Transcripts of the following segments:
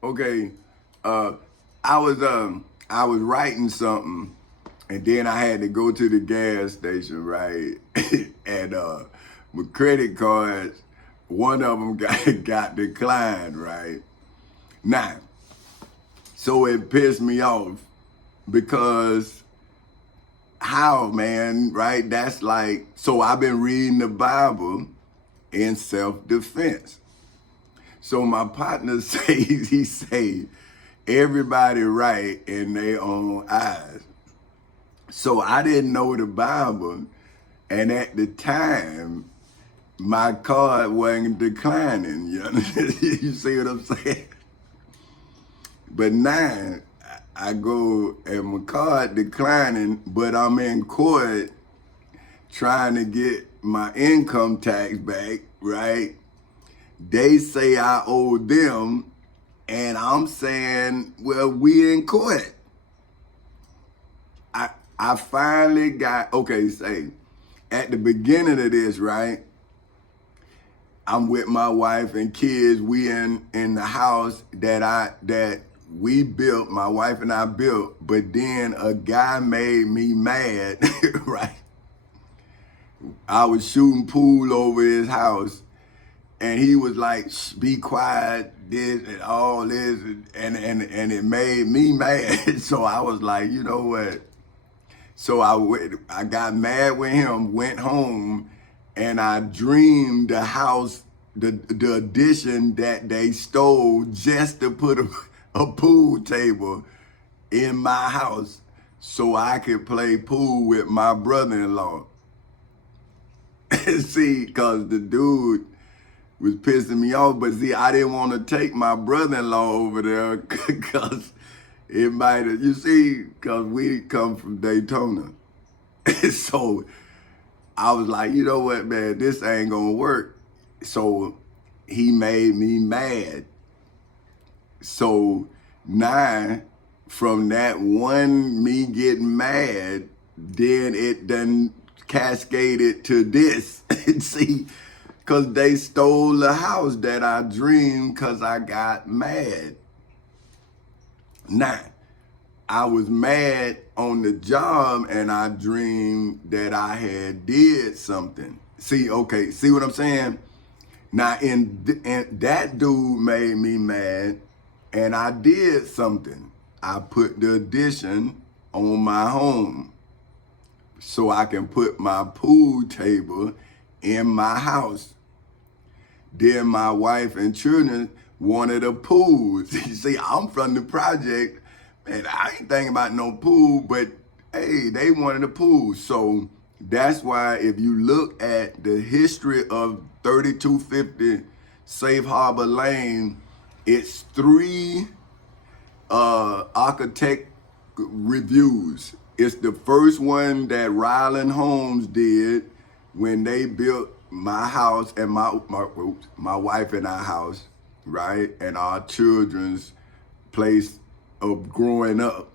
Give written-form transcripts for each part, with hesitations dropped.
Okay, uh, I was writing something, and then I had to go to the gas station, right? and my credit cards, one of them got declined, right? Now, so it pissed me off because how, man, right? That's like, so I've been reading the Bible in self-defense. So my partner says, he say, everybody right in their own eyes. So I didn't know the Bible, and at the time, my card wasn't declining. You know? You see what I'm saying? But now I go and my card declining, but I'm in court trying to get my income tax back, right? They say I owe them, and I'm saying, well, we in court. I finally got, okay, say, at the beginning of this, right? I'm with my wife and kids. We in the house that we built, my wife and I built, but then a guy made me mad, right? I was shooting pool over his house, and he was like, shh, be quiet, this and all this, and it made me mad. So I was like, you know what? So I got mad with him, went home, and I dreamed the house, the addition that they stole just to put a pool table in my house so I could play pool with my brother-in-law. See, because the dude was pissing me off, but see, I didn't want to take my brother-in-law over there because it might have, you see, because we come from Daytona. So I was like, you know what, man, this ain't gonna work. So he made me mad. So now, from that one me getting mad, then it done cascaded to this. See, because they stole the house that I dreamed because I got mad. Now, I was mad on the job and I dreamed that I had did something. See, okay, see what I'm saying? Now, and that dude made me mad and I did something. I put the addition on my home so I can put my pool table in my house. Then my wife and children wanted a pool. See, I'm from the project, and I ain't thinking about no pool, but hey, they wanted a pool. So that's why if you look at the history of 3250 Safe Harbor Lane, it's 3 architect reviews. It's the first one that Ryland Homes did when they built my house and my wife and our house, right? And our children's place of growing up,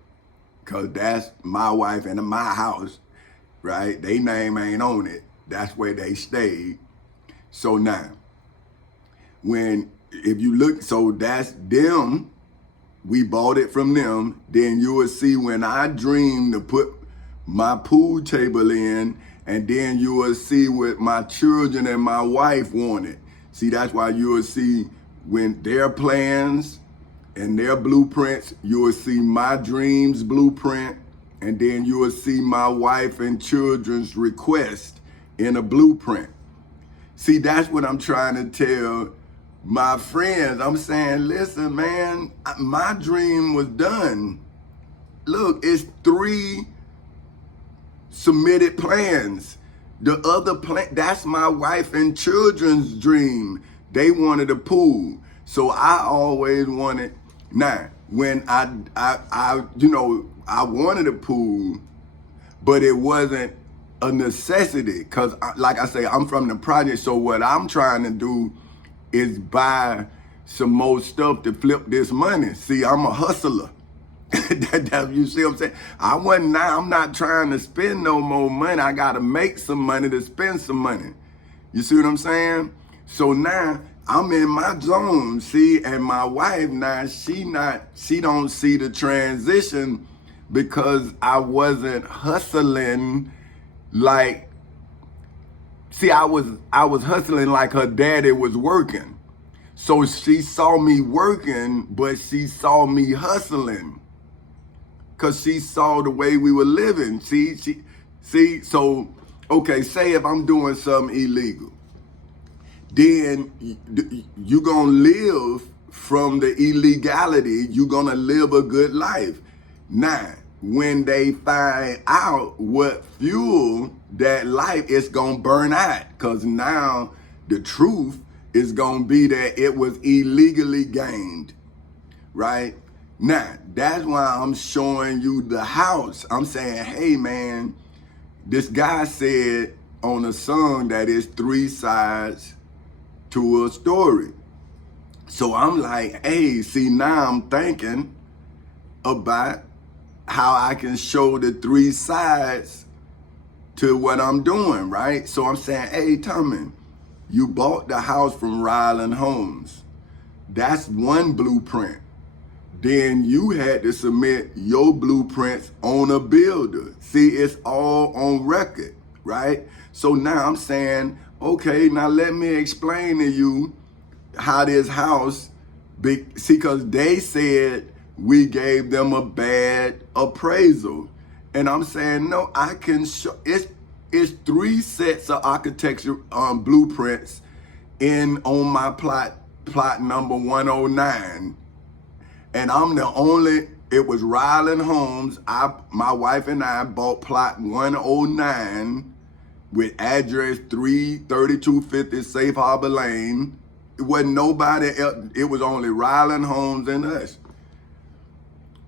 because that's my wife and my house, right? They name ain't on it. That's where they stayed. So now, if you look, so that's them, we bought it from them, then you will see when I dream to put my pool table in, and then you will see what my children and my wife wanted. See, that's why you will see when their plans and their blueprints, you will see my dreams blueprint, and then you will see my wife and children's request in a blueprint. See, that's what I'm trying to tell my friends. I'm saying, listen, man, my dream was done. Look, it's 3 submitted plans. The other plan, that's my wife and children's dream. They wanted a pool. So I always wanted, now, when I wanted a pool, but it wasn't a necessity. Because like I say, I'm from the project. So what I'm trying to do is buy some more stuff to flip this money. See, I'm a hustler. You see what I'm saying? I'm not trying to spend no more money. I gotta make some money to spend some money. You see what I'm saying? So now I'm in my zone, see, and my wife now, she don't see the transition because I wasn't hustling like, see, I was hustling like her daddy was working. So she saw me working, but she saw me hustling because she saw the way we were living. So, okay, say if I'm doing something illegal, then you gonna live from the illegality. You gonna live a good life. Now, when they find out what fuel that life, it's gonna burn out. Cause now the truth is gonna be that it was illegally gained, right? Now, that's why I'm showing you the house. I'm saying, hey man, this guy said on a song that it's 3 sides to a story. So I'm like, hey, see, now I'm thinking about how I can show the 3 sides to what I'm doing, right? So I'm saying, hey, Tommy, you bought the house from Ryland Homes. That's one blueprint. Then you had to submit your blueprints on a builder. See, it's all on record, right? So now I'm saying, okay, now let me explain to you how this house, see, because they said we gave them a bad appraisal. And I'm saying, no, I can show, it's 3 sets of architecture blueprints on my plot number 109. And I'm the only, it was Ryland Homes. My wife and I bought plot 109 with address 33250 Safe Harbor Lane. It wasn't nobody else. It was only Ryland Homes and us.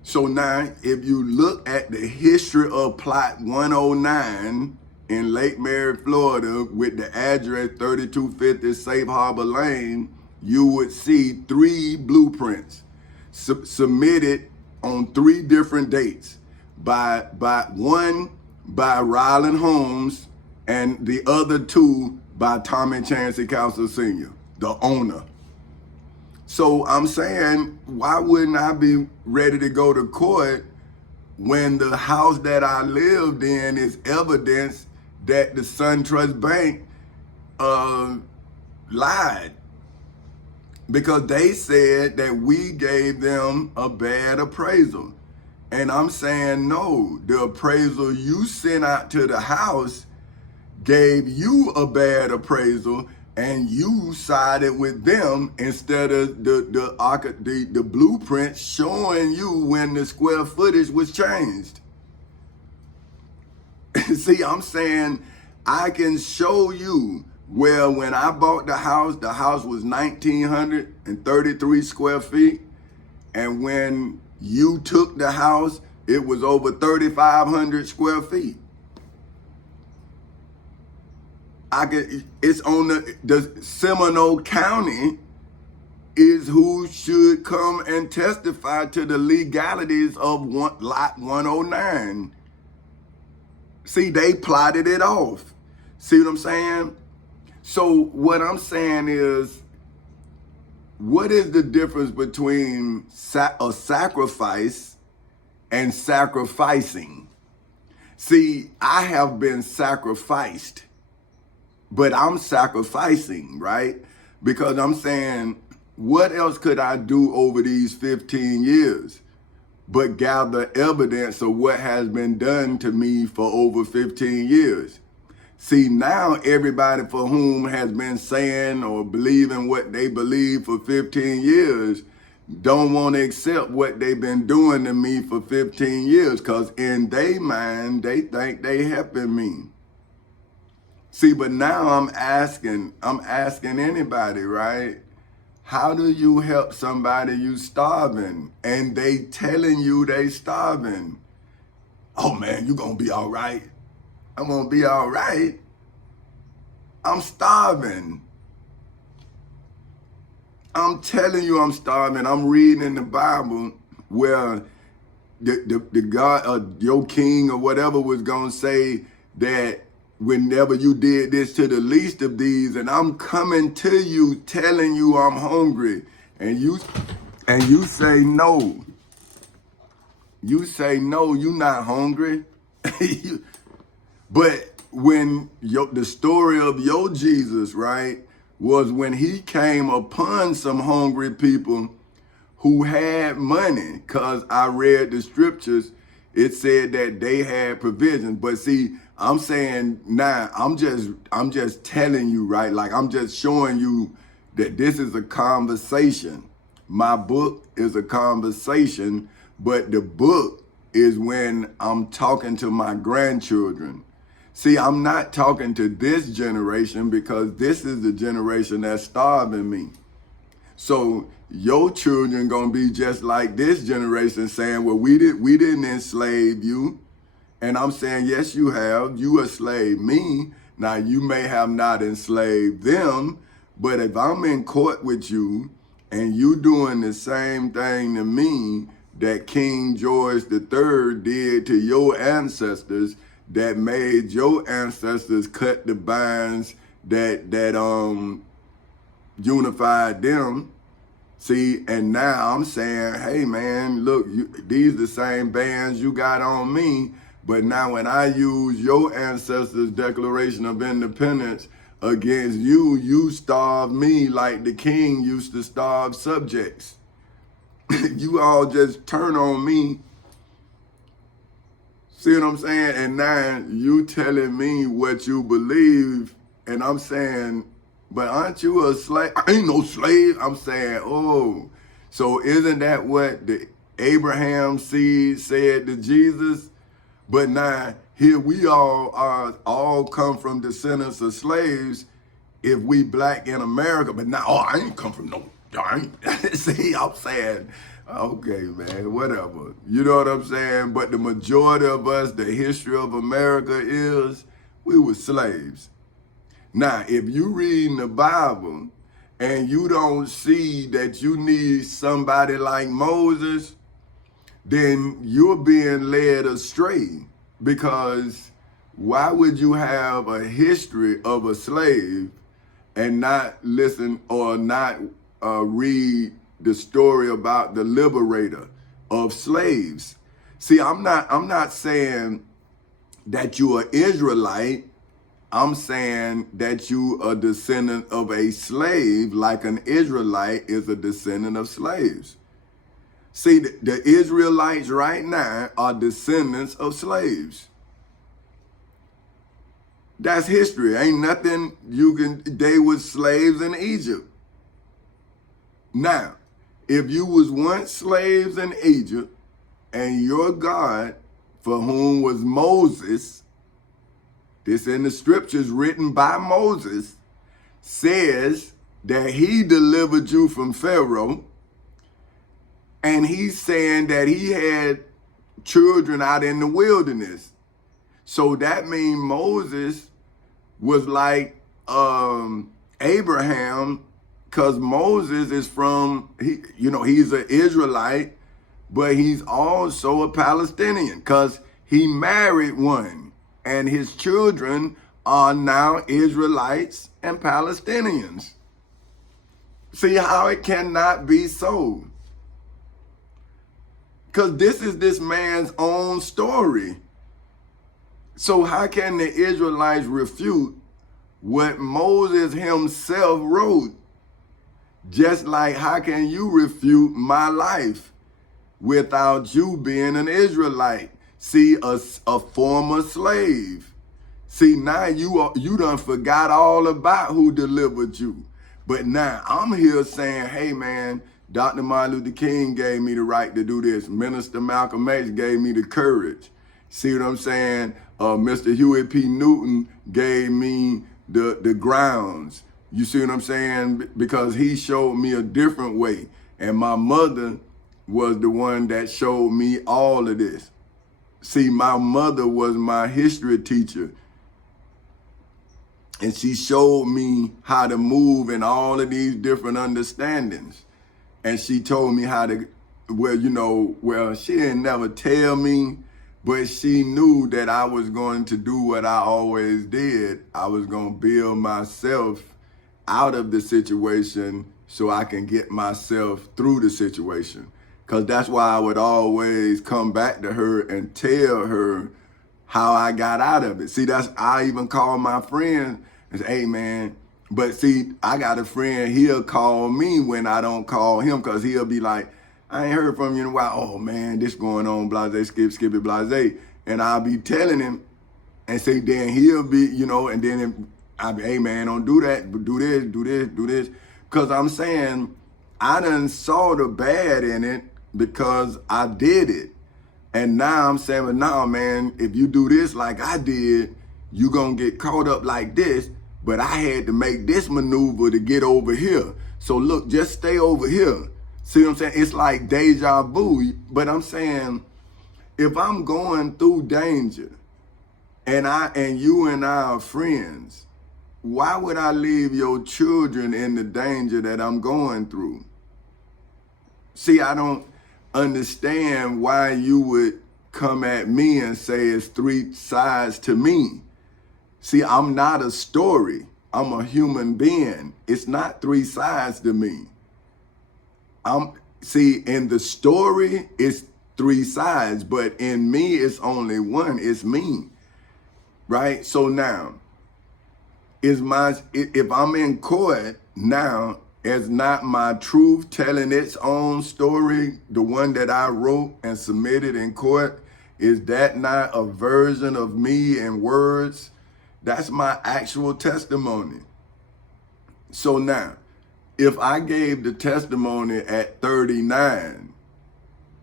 So now, if you look at the history of plot 109 in Lake Mary, Florida, with the address 3250 Safe Harbor Lane, you would see 3 blueprints submitted on 3 different dates by one by Ryland Homes and the other 2 by Tommy Chancey Council Sr., the owner. So I'm saying, why wouldn't I be ready to go to court when the house that I lived in is evidence that the SunTrust Bank lied? Because they said that we gave them a bad appraisal. And I'm saying, no, the appraisal you sent out to the house gave you a bad appraisal, and you sided with them instead of the blueprint showing you when the square footage was changed. See, I'm saying I can show you where when I bought the house was 1,933 square feet. And when you took the house, it was over 3,500 square feet. It's on the Seminole County is who should come and testify to the legalities of lot 109. See, they plotted it off. See what I'm saying? So what I'm saying is, what is the difference between a sacrifice and sacrificing? See, I have been sacrificed, but I'm sacrificing, right? Because I'm saying, what else could I do over these 15 years but gather evidence of what has been done to me for over 15 years? See, now everybody for whom has been saying or believing what they believe for 15 years don't want to accept what they've been doing to me for 15 years, because in their mind, they think they helping me. See, but now I'm asking anybody, right? How do you help somebody you starving and they telling you they starving? Oh man, you gonna be all right. I'm gonna be all right. I'm starving. I'm telling you I'm starving. I'm reading in the Bible where the God, your king or whatever was gonna say that whenever you did this to the least of these, and I'm coming to you telling you I'm hungry, and you say no. You say no, you not hungry. But when the story of your Jesus, right, was when he came upon some hungry people who had money, because I read the scriptures, it said that they had provisions. But see, I'm saying now, I'm just telling you, right? Like, I'm just showing you that this is a conversation. My book is a conversation, but the book is when I'm talking to my grandchildren. See, I'm not talking to this generation because this is the generation that's starving me. So your children gonna be just like this generation, saying, well, we didn't enslave you. And I'm saying, yes, you have. You enslaved me. Now, you may have not enslaved them, but if I'm in court with you and you doing the same thing to me that King George III did to your ancestors, that made your ancestors cut the binds that unified them. See, and now I'm saying, hey man, look, these the same bands you got on me, but now when I use your ancestors' Declaration of Independence against you, you starve me like the king used to starve subjects. You all just turn on me. See what I'm saying? And now you telling me what you believe, and I'm saying, but aren't you a slave? I ain't no slave. I'm saying, oh, so isn't that what the Abraham seed said to Jesus? But now here we all come from descendants of slaves if we black in America. But now, oh, I ain't come from no, I ain't. See, I'm saying, okay, man, whatever. You know what I'm saying? But the majority of us, the history of America is we were slaves. Now, if you reading the Bible and you don't see that you need somebody like Moses, then you're being led astray, because why would you have a history of a slave and not listen or not read the story about the liberator of slaves? See, I'm not saying that you're an Israelite. I'm saying that you a descendant of a slave, like an Israelite is a descendant of slaves. See, the Israelites right now are descendants of slaves. That's history. Ain't nothing they was slaves in Egypt. Now, if you was once slaves in Egypt and your God, for whom was Moses, this in the scriptures written by Moses, says that he delivered you from Pharaoh, and he's saying that he had children out in the wilderness. So that means Moses was like Abraham, because Moses is from, he's an Israelite, but he's also a Palestinian because he married one. And his children are now Israelites and Palestinians. See how it cannot be so? Because this is this man's own story. So how can the Israelites refute what Moses himself wrote? Just like how can you refute my life without you being an Israelite? See, a former slave. See, now you done forgot all about who delivered you. But now I'm here saying, hey man, Dr. Martin Luther King gave me the right to do this. Minister Malcolm X gave me the courage. See what I'm saying? Mr. Huey P. Newton gave me the grounds. You see what I'm saying? Because he showed me a different way. And my mother was the one that showed me all of this. See, my mother was my history teacher. And she showed me how to move in all of these different understandings. And she told me how to, she didn't never tell me, But she knew that I was going to do what I always did. I was going to build myself out of the situation so I can get myself through the situation. Because that's why I would always come back to her and tell her how I got out of it. See, I even call my friend and say, hey, man. But see, I got a friend, he'll call me when I don't call him because he'll be like, I ain't heard from you in a while. Oh, man, this going on, blase, skip it, blase. And I'll be telling him and say, then he'll be, and then I'll be, hey, man, don't do that. Do this. Because I'm saying I done saw the bad in it because I did it. And now I'm saying, well, nah, man, if you do this like I did, you going to get caught up like this. But I had to make this maneuver to get over here. So look, just stay over here. See what I'm saying? It's like deja vu. But I'm saying, if I'm going through danger and you and I are friends, why would I leave your children in the danger that I'm going through? See, I don't understand why you would come at me and say it's three sides to me. See, I'm not a story. I'm a human being. It's not three sides to me. In the story, it's three sides, but in me, it's only one. It's me, right? So now, if I'm in court now, it's not my truth telling its own story, the one that I wrote and submitted in court, is that not a version of me in words? That's my actual testimony. So now, if I gave the testimony at 39,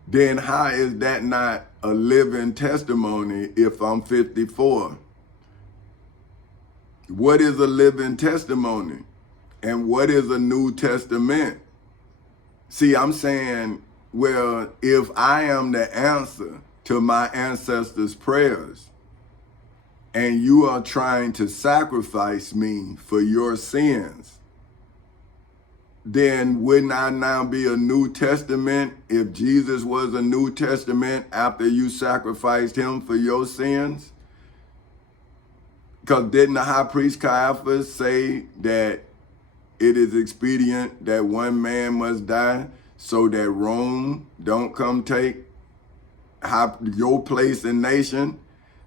then how is that not a living testimony if I'm 54? What is a living testimony? And what is a New Testament? See, I'm saying, well, if I am the answer to my ancestors' prayers, and you are trying to sacrifice me for your sins, then wouldn't I now be a New Testament if Jesus was a New Testament after you sacrificed him for your sins? Because didn't the high priest Caiaphas say that it is expedient that one man must die so that Rome don't come take your place in nation?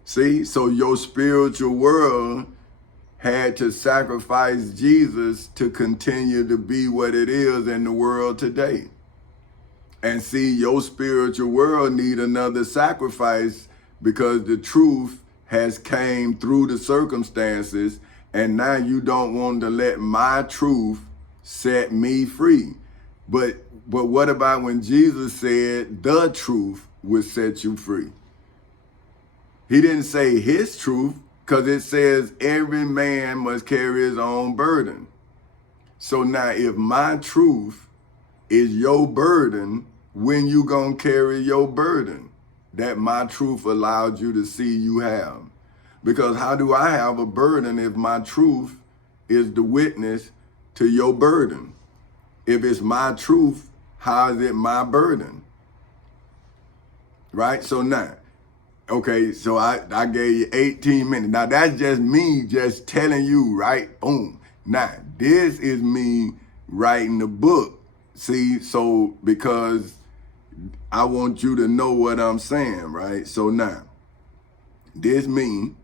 See, so your spiritual world had to sacrifice Jesus to continue to be what it is in the world today. And see, your spiritual world need another sacrifice because the truth has came through the circumstances, and now you don't want to let my truth set me free. But what about when Jesus said the truth would set you free? He didn't say his truth, because it says every man must carry his own burden. So now if my truth is your burden, when you gonna carry your burden that my truth allowed you to see you have? Because how do I have a burden if my truth is the witness to your burden? If it's my truth, how is it my burden? Right? So now, okay, so I gave you 18 minutes. Now, that's just me just telling you, right? Boom. Now, this is me writing the book. See, so because I want you to know what I'm saying, right? So now, this me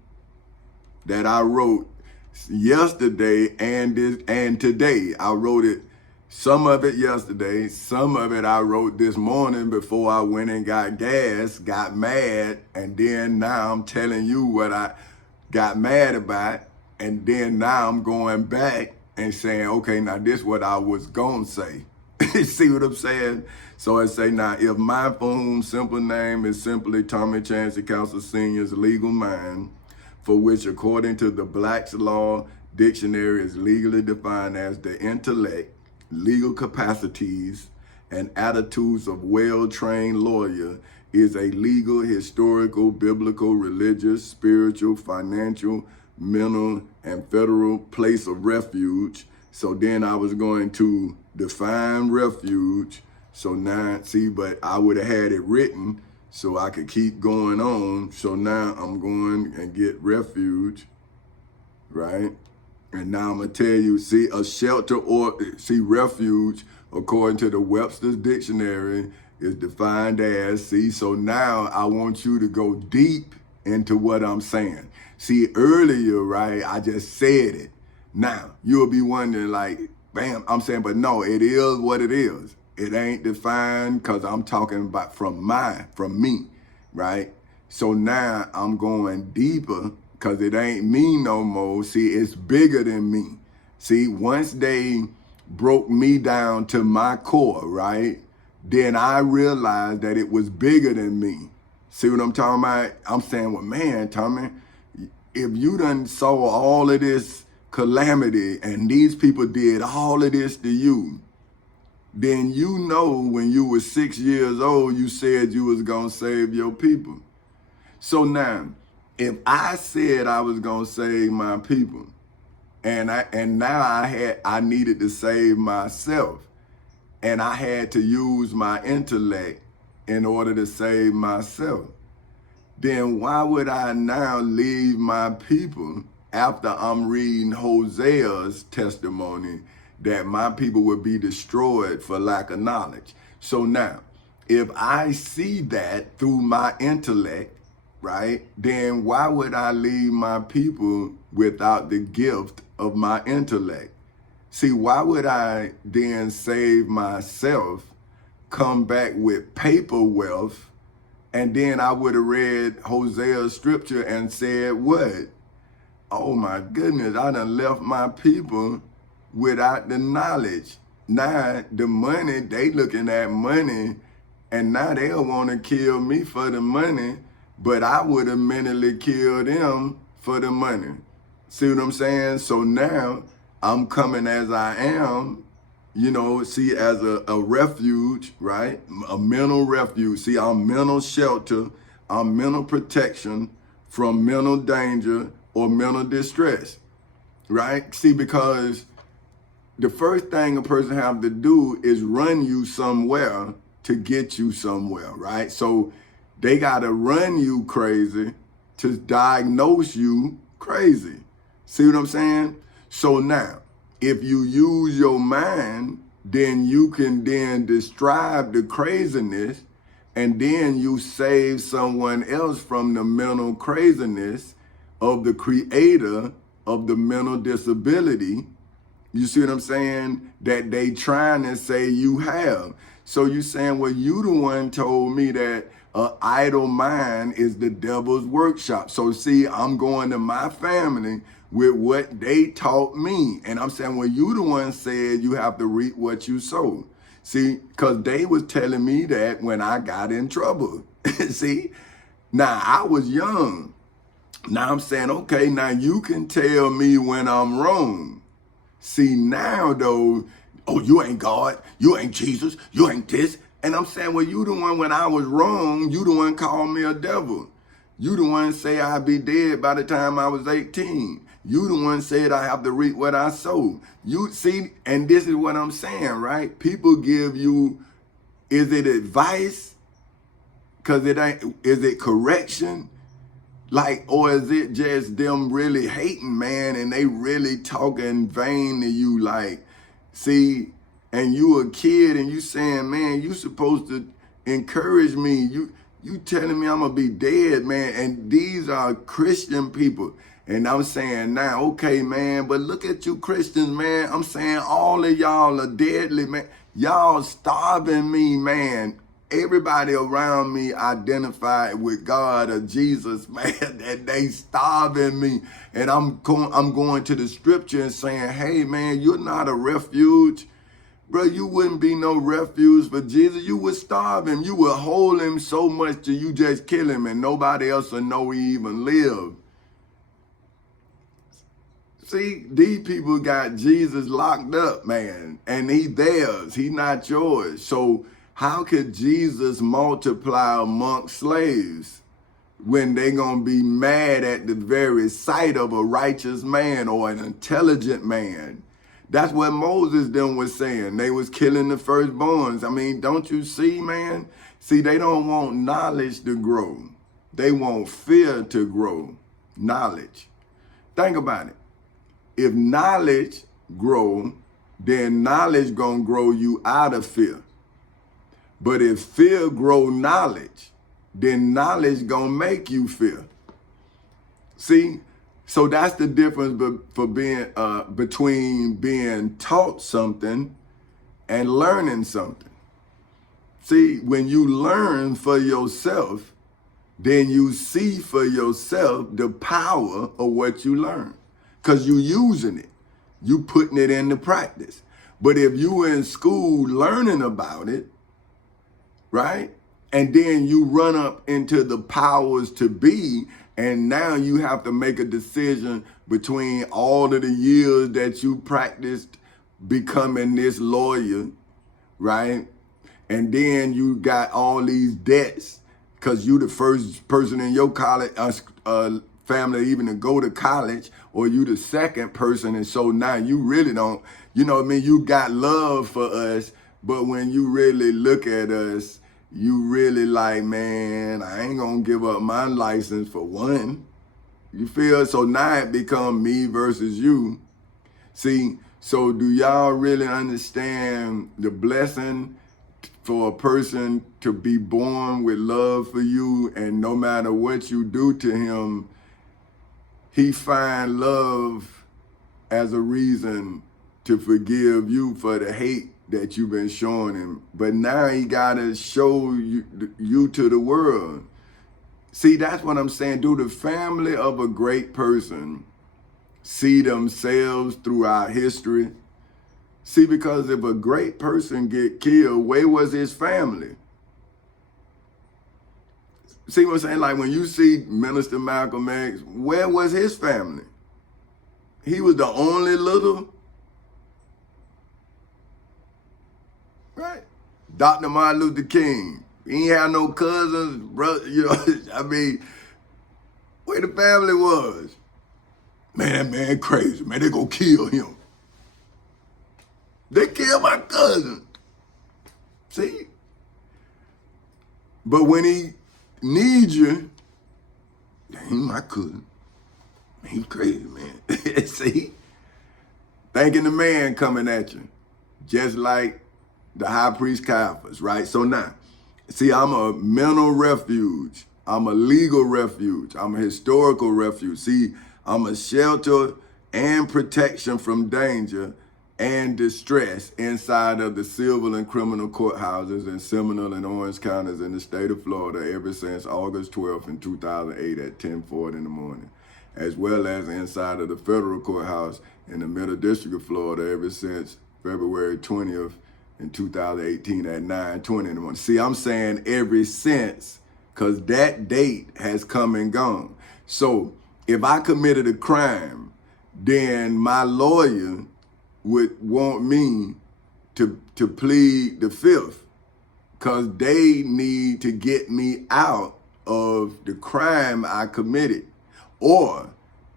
that I wrote yesterday and today. I wrote it, some of it yesterday, some of it I wrote this morning before I went and got gas, got mad, and then now I'm telling you what I got mad about, and then now I'm going back and saying, okay, now this is what I was gonna say. See what I'm saying? So I say, now, if my full simple name is simply Tommy Chancey Council Sr.'s legal mind, for which according to the Black's Law Dictionary is legally defined as the intellect, legal capacities, and attitudes of well-trained lawyer, is a legal, historical, biblical, religious, spiritual, financial, mental, and federal place of refuge. So then I was going to define refuge. So now, see, but I would have had it written so I could keep going on. So now I'm going and get refuge, right? And now I'm gonna tell you, see, a shelter or see refuge, according to the Webster's Dictionary, is defined as, see, so now I want you to go deep into what I'm saying. See, earlier, right, I just said it. Now, you'll be wondering like, bam, I'm saying, but no, it is what it is. It ain't defined because I'm talking about from me, right? So now I'm going deeper because it ain't me no more. See, it's bigger than me. See, once they broke me down to my core, right? Then I realized that it was bigger than me. See what I'm talking about? I'm saying, well, man, Tommy, if you done saw all of this calamity and these people did all of this to you, then you know when you were 6 years old, you said you was gonna save your people. So now, if I said I was gonna save my people, and now I needed to save myself, and I had to use my intellect in order to save myself, then why would I now leave my people after I'm reading Hosea's testimony that my people would be destroyed for lack of knowledge? So now, if I see that through my intellect, right, then why would I leave my people without the gift of my intellect? See, why would I then save myself, come back with paper wealth, and then I would have read Hosea's scripture and said what? Oh my goodness, I done left my people without the knowledge. Now the money, they looking at money, and now they'll want to kill me for the money, but I would have mentally killed them for the money. See what I'm saying? So now I'm coming as I am, you know, see, as a refuge, right? A mental refuge. See, I'm mental shelter, I'm mental protection from mental danger or mental distress, right? See, because the first thing a person have to do is run you somewhere to get you somewhere, right? So they gotta run you crazy to diagnose you crazy. See what I'm saying? So now, if you use your mind, then you can then describe the craziness, and then you save someone else from the mental craziness of the creator of the mental disability. You see what I'm saying? That they trying to say you have. So you saying, well, you the one told me that idle mind is the devil's workshop. So see, I'm going to my family with what they taught me. And I'm saying, well, you the one said you have to reap what you sow. See, because they was telling me that when I got in trouble. See, now I was young. Now I'm saying, okay, now you can tell me when I'm wrong. See, now though, oh, you ain't God, you ain't Jesus, you ain't this. And I'm saying, well, you the one when I was wrong, you the one called me a devil. You the one say I'd be dead by the time I was 18. You the one said I have to reap what I sow. You see, and this is what I'm saying, right? People give you, is it advice? Cause it ain't, is it correction? Like, or is it just them really hating, man, and they really talking vain to you? Like, see, and you a kid and you saying, man, you supposed to encourage me. You telling me I'm gonna be dead, man. And these are Christian people. And I'm saying now, okay, man, but look at you Christians, man. I'm saying all of y'all are deadly, man. Y'all starving me, man. Everybody around me identified with God or Jesus, man, that they starving me. And I'm going to the scripture and saying, hey, man, you're not a refuge. Bro, you wouldn't be no refuge for Jesus. You would starve him. You would hold him so much till you just kill him and nobody else would know he even lived. See, these people got Jesus locked up, man, and he theirs. He not yours. So how could Jesus multiply among slaves when they gonna be mad at the very sight of a righteous man or an intelligent man? That's what Moses them was saying. They was killing the firstborns. I mean, don't you see, man? See, they don't want knowledge to grow. They want fear to grow knowledge. Think about it. If knowledge grow, then knowledge gonna grow you out of fear. But if fear grow knowledge, then knowledge gonna make you fear. See, so that's the difference between being taught something and learning something. See, when you learn for yourself, then you see for yourself the power of what you learn, because you using it, you putting it into practice. But if you in school learning about it, right, and then you run up into the powers to be, and now you have to make a decision between all of the years that you practiced becoming this lawyer, right? And then you got all these debts because you the first person in your college family even to go to college, or you the second person. And so now you really don't, you know what I mean? You got love for us, but when you really look at us, you really like, man, I ain't gonna give up my license for one. You feel? So now it become me versus you. See, so do y'all really understand the blessing for a person to be born with love for you, and no matter what you do to him, he find love as a reason to forgive you for the hate that you've been showing him. But now he gotta show you to the world. See, that's what I'm saying. Do the family of a great person see themselves throughout history? See, because if a great person get killed, where was his family? See what I'm saying? Like when you see Minister Malcolm X, where was his family? He was the only little, right? Dr. Martin Luther King, he ain't had no cousins, brother, you know, I mean, where the family was? Man, that man crazy, man, they gonna kill him. They killed my cousin. See? But when he needs you, that ain't my cousin. Man, he crazy, man. See? Thanking the man coming at you. Just like the high priest Caiaphas, right? So now, see, I'm a mental refuge. I'm a legal refuge. I'm a historical refuge. See, I'm a shelter and protection from danger and distress inside of the civil and criminal courthouses in Seminole and Orange counties in the state of Florida ever since August 12th in 2008 at 10:40 in the morning, as well as inside of the federal courthouse in the Middle District of Florida ever since February 20th in 2018 at 9:20 in the morning. See, I'm saying ever since, because that date has come and gone. So if I committed a crime, then my lawyer would want me to plead the fifth, because they need to get me out of the crime I committed. Or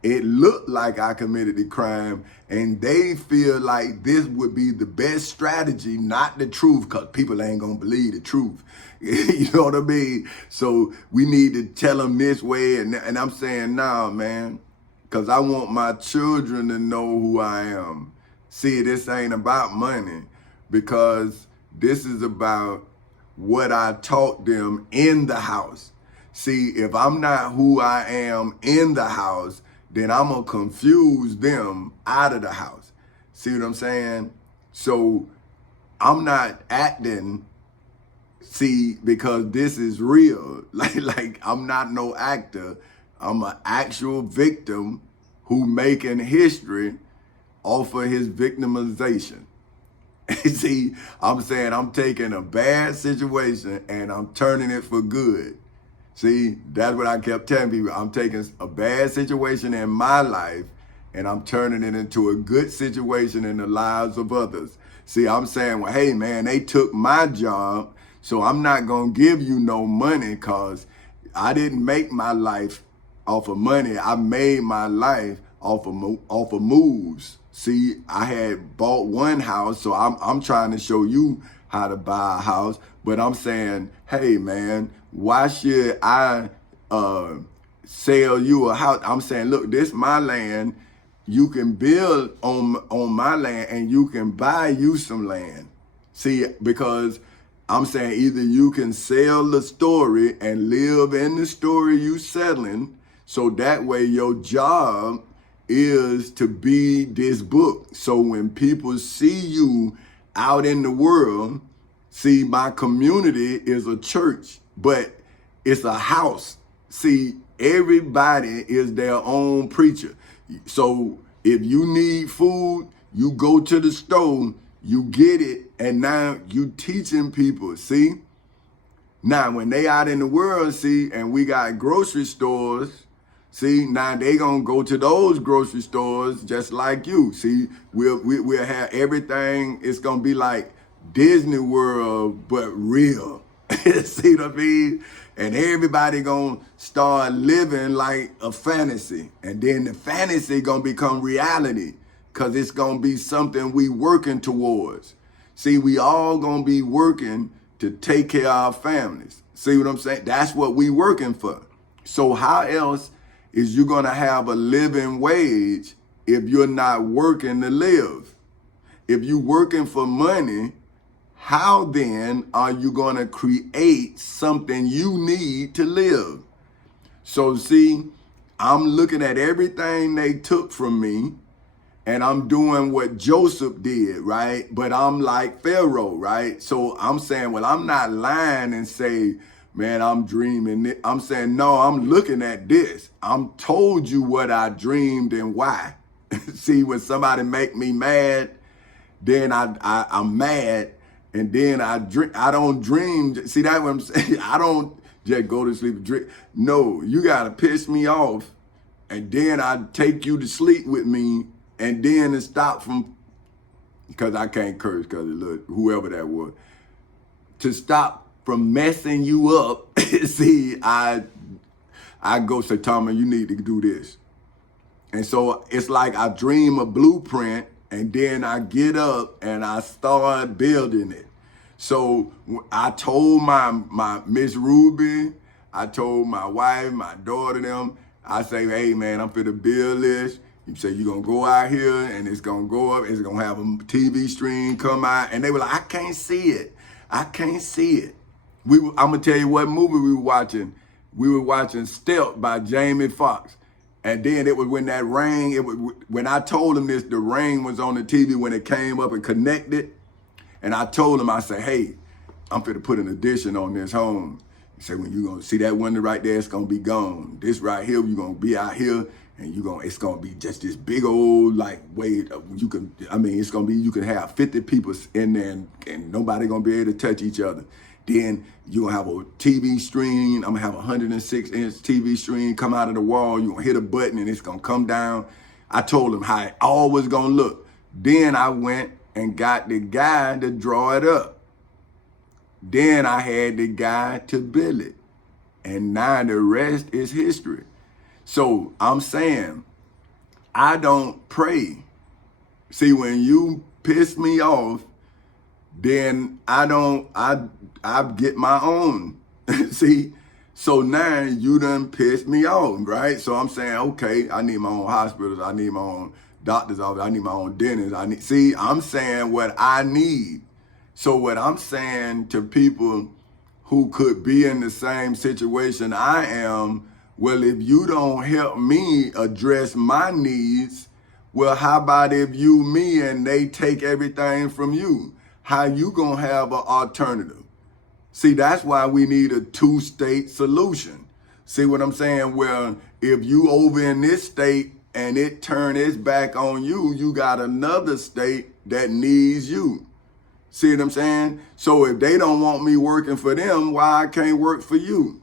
it looked like I committed the crime and they feel like this would be the best strategy, not the truth, because people ain't gonna believe the truth. You know what I mean? So we need to tell them this way, and I'm saying, nah, man, because I want my children to know who I am. See, this ain't about money, because this is about what I taught them in the house. See, if I'm not who I am in the house, then I'm gonna confuse them out of the house. See what I'm saying? So I'm not acting, see, because this is real. Like I'm not no actor. I'm an actual victim who making history off of his victimization. See, I'm saying I'm taking a bad situation and I'm turning it for good. See, that's what I kept telling people. I'm taking a bad situation in my life and I'm turning it into a good situation in the lives of others. See, I'm saying, well, hey, man, they took my job, so I'm not going to give you no money, because I didn't make my life off of money. I made my life off of moves. See, I had bought one house, so I'm trying to show you how to buy a house. But I'm saying, hey man, why should I sell you a house? I'm saying, look, this my land. You can build on my land and you can buy you some land. See, because I'm saying either you can sell the story and live in the story you selling, so that way your job is to be this book. So when people see you out in the world, see, my community is a church, but it's a house. See, everybody is their own preacher. So if you need food, you go to the store, you get it, and now you teaching people, see? Now, when they out in the world, see, and we got grocery stores, see, now they gonna go to those grocery stores just like you. See, we'll have everything. It's gonna be like Disney World, but real. See what I mean? And everybody gonna start living like a fantasy. And then the fantasy gonna become reality, because it's gonna be something we working towards. See, we all gonna be working to take care of our families. See what I'm saying? That's what we working for. So how else is you gonna have a living wage if you're not working to live? If you working for money, how then are you gonna create something you need to live? So see, I'm looking at everything they took from me, and I'm doing what Joseph did, right? But I'm like Pharaoh, right? So I'm saying, well, I'm not lying and say, man, I'm dreaming. I'm saying, no, I'm looking at this. I'm told you what I dreamed and why. See, when somebody make me mad, then I'm mad, and then I don't dream. See, that's what I'm saying. I don't just go to sleep and dream. No, you gotta piss me off, and then I take you to sleep with me, and then it stop from, because I can't curse, because whoever that was, to stop from messing you up. See, I go say, Tommy, you need to do this. And so it's like I dream a blueprint, and then I get up and I start building it. So I told my Miss Ruby, I told my wife, my daughter, them, I say, hey man, I'm finna build this. You say you're gonna go out here and it's gonna go up, it's gonna have a TV stream come out. And they were like, I can't see it. I can't see it. I'm gonna tell you what movie we were watching. We were watching Stealth by Jamie Foxx. And then it was when that rain, when I told him this, the rain was on the TV when it came up and connected. And I told him, I said, hey, I'm finna put an addition on this home. He said, when you gonna see that window right there, it's gonna be gone. This right here, you're gonna be out here, and it's gonna be just this big old like way you can. I mean, it's gonna be, you can have 50 people in there, and nobody gonna be able to touch each other. Then you gonna have a TV screen. I'm gonna have a 106-inch TV screen come out of the wall. You gonna hit a button and it's gonna come down. I told him how it all was gonna look. Then I went and got the guy to draw it up. Then I had the guy to build it. And now the rest is history. So I'm saying, I don't pray. See, when you piss me off, then I get my own. See, so now you done pissed me off, right? So I'm saying, okay, I need my own hospitals, I need my own doctor's office, I need my own dentist. See, I'm saying what I need. So what I'm saying to people who could be in the same situation I am, well, if you don't help me address my needs, well, how about if you me and they take everything from you? How you gonna have an alternative? See, that's why we need a two-state solution. See what I'm saying? Well, if you over in this state and it turn its back on you, you got another state that needs you. See what I'm saying? So if they don't want me working for them, why I can't work for you?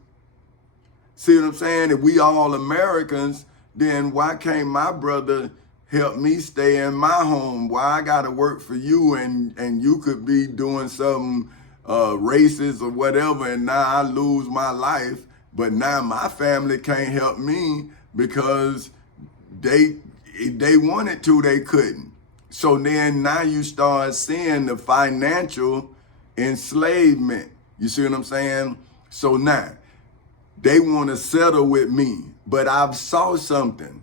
See what I'm saying? If we all Americans, then why can't my brother help me stay in my home? Why I gotta work for you and you could be doing something racist or whatever, and now I lose my life, but now my family can't help me because they wanted to, they couldn't. So then now you start seeing the financial enslavement. You see what I'm saying? So now, they want to settle with me, but I've saw something.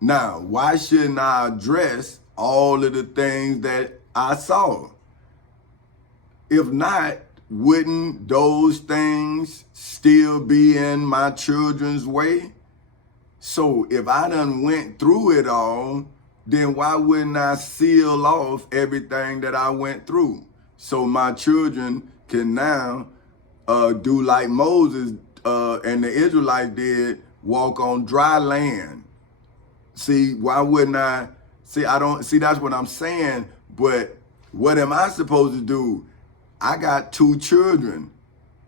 Now, why shouldn't I address all of the things that I saw? If not, wouldn't those things still be in my children's way? So if I done went through it all, then why wouldn't I seal off everything that I went through? So my children can now do like Moses and the Israelites did, walk on dry land. See, why wouldn't I? See, I don't, see, that's what I'm saying. But what am I supposed to do? I got 2 children,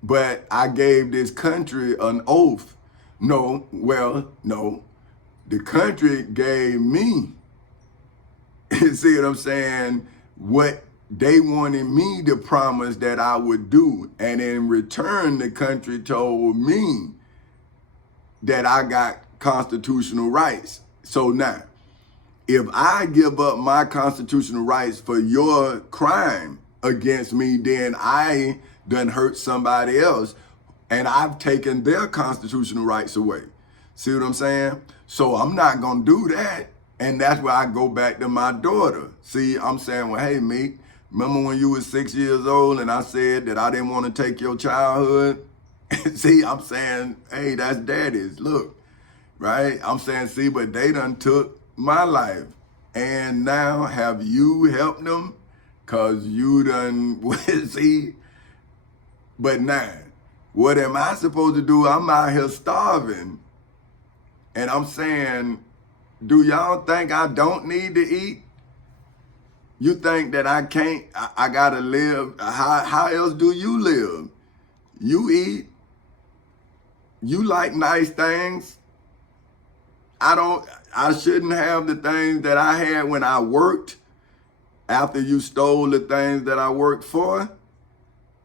but I gave this country an oath. No, well, no. The country gave me, see what I'm saying, what they wanted me to promise that I would do. And in return, the country told me that I got constitutional rights. So now, if I give up my constitutional rights for your crime against me, then I done hurt somebody else and I've taken their constitutional rights away. See what I'm saying? So I'm not gonna do that. And that's where I go back to my daughter. See, I'm saying, well, hey, Meek, remember when you were 6 years old and I said that I didn't want to take your childhood? See, I'm saying, hey, that's daddy's, look, right? I'm saying, see, but they done took my life. And now have you helped them? Cause you done, see? But now, what am I supposed to do? I'm out here starving. And I'm saying, do y'all think I don't need to eat? You think that I can't, I gotta live, how else do you live? You eat, you like nice things. I shouldn't have the things that I had when I worked after you stole the things that I worked for.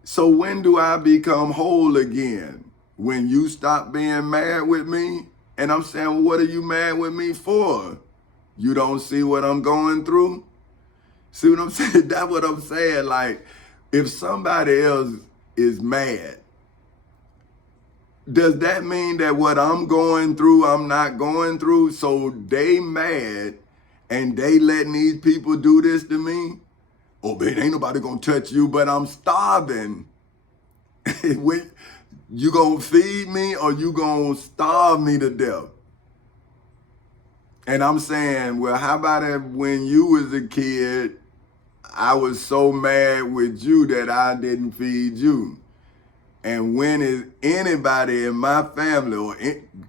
So when do I become whole again? When you stop being mad with me? And I'm saying, well, what are you mad with me for? You don't see what I'm going through? See what I'm saying? That's what I'm saying. Like, if somebody else is mad, does that mean that what I'm going through, I'm not going through? So they mad and they letting these people do this to me? Oh, man, ain't nobody gonna touch you, but I'm starving. You gonna feed me or you gonna starve me to death? And I'm saying, well, how about if when you was a kid, I was so mad with you that I didn't feed you? And when is anybody in my family or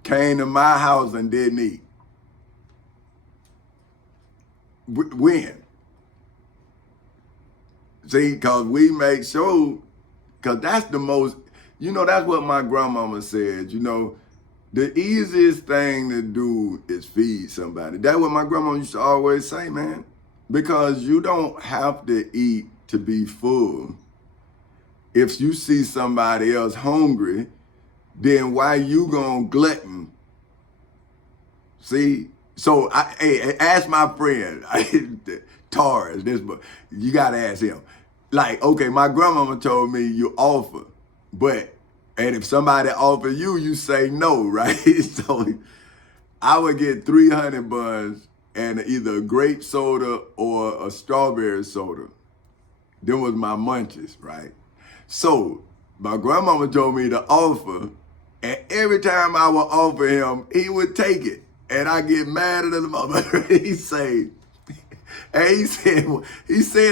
came to my house and didn't eat? When? See, because we make sure, because that's the most, you know, that's what my grandmama said, you know, the easiest thing to do is feed somebody. That's what my grandma used to always say, man, because you don't have to eat to be full. If you see somebody else hungry, then why you gonna glutton? See? So, hey, ask my friend, Taurus, you gotta ask him. Like, okay, my grandmama told me you offer, and if somebody offer you, you say no, right? So I would get 300 buns and either a grape soda or a strawberry soda. Them was my munchies, right? So my grandmama told me to offer, and every time I would offer him, he would take it. And I get mad at him. He said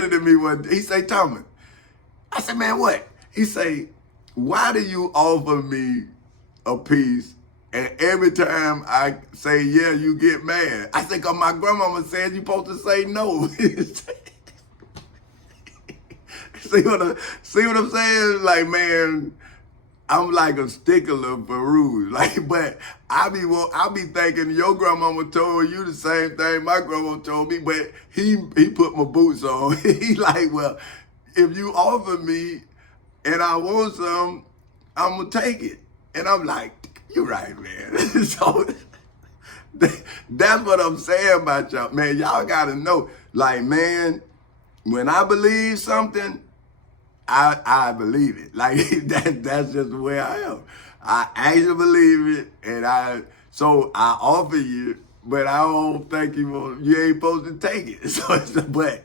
it to me one day. He say, Thomas, I said, man, what? He say, why do you offer me a piece and every time I say, yeah, you get mad? I said, cause my grandmama said you supposed to say no. See what I'm saying? Like, man, I'm like a stickler for rules. Like, but I be thinking your grandmama told you the same thing my grandma told me, but he put my boots on. He like, well, if you offer me and I want some, I'm gonna take it. And I'm like, you're right, man. So that's what I'm saying about y'all. Man, y'all gotta know, like, man, when I believe something, I believe it. Like that's just the way I am. I actually believe it, and so I offer you, but I don't think you ain't supposed to take it. But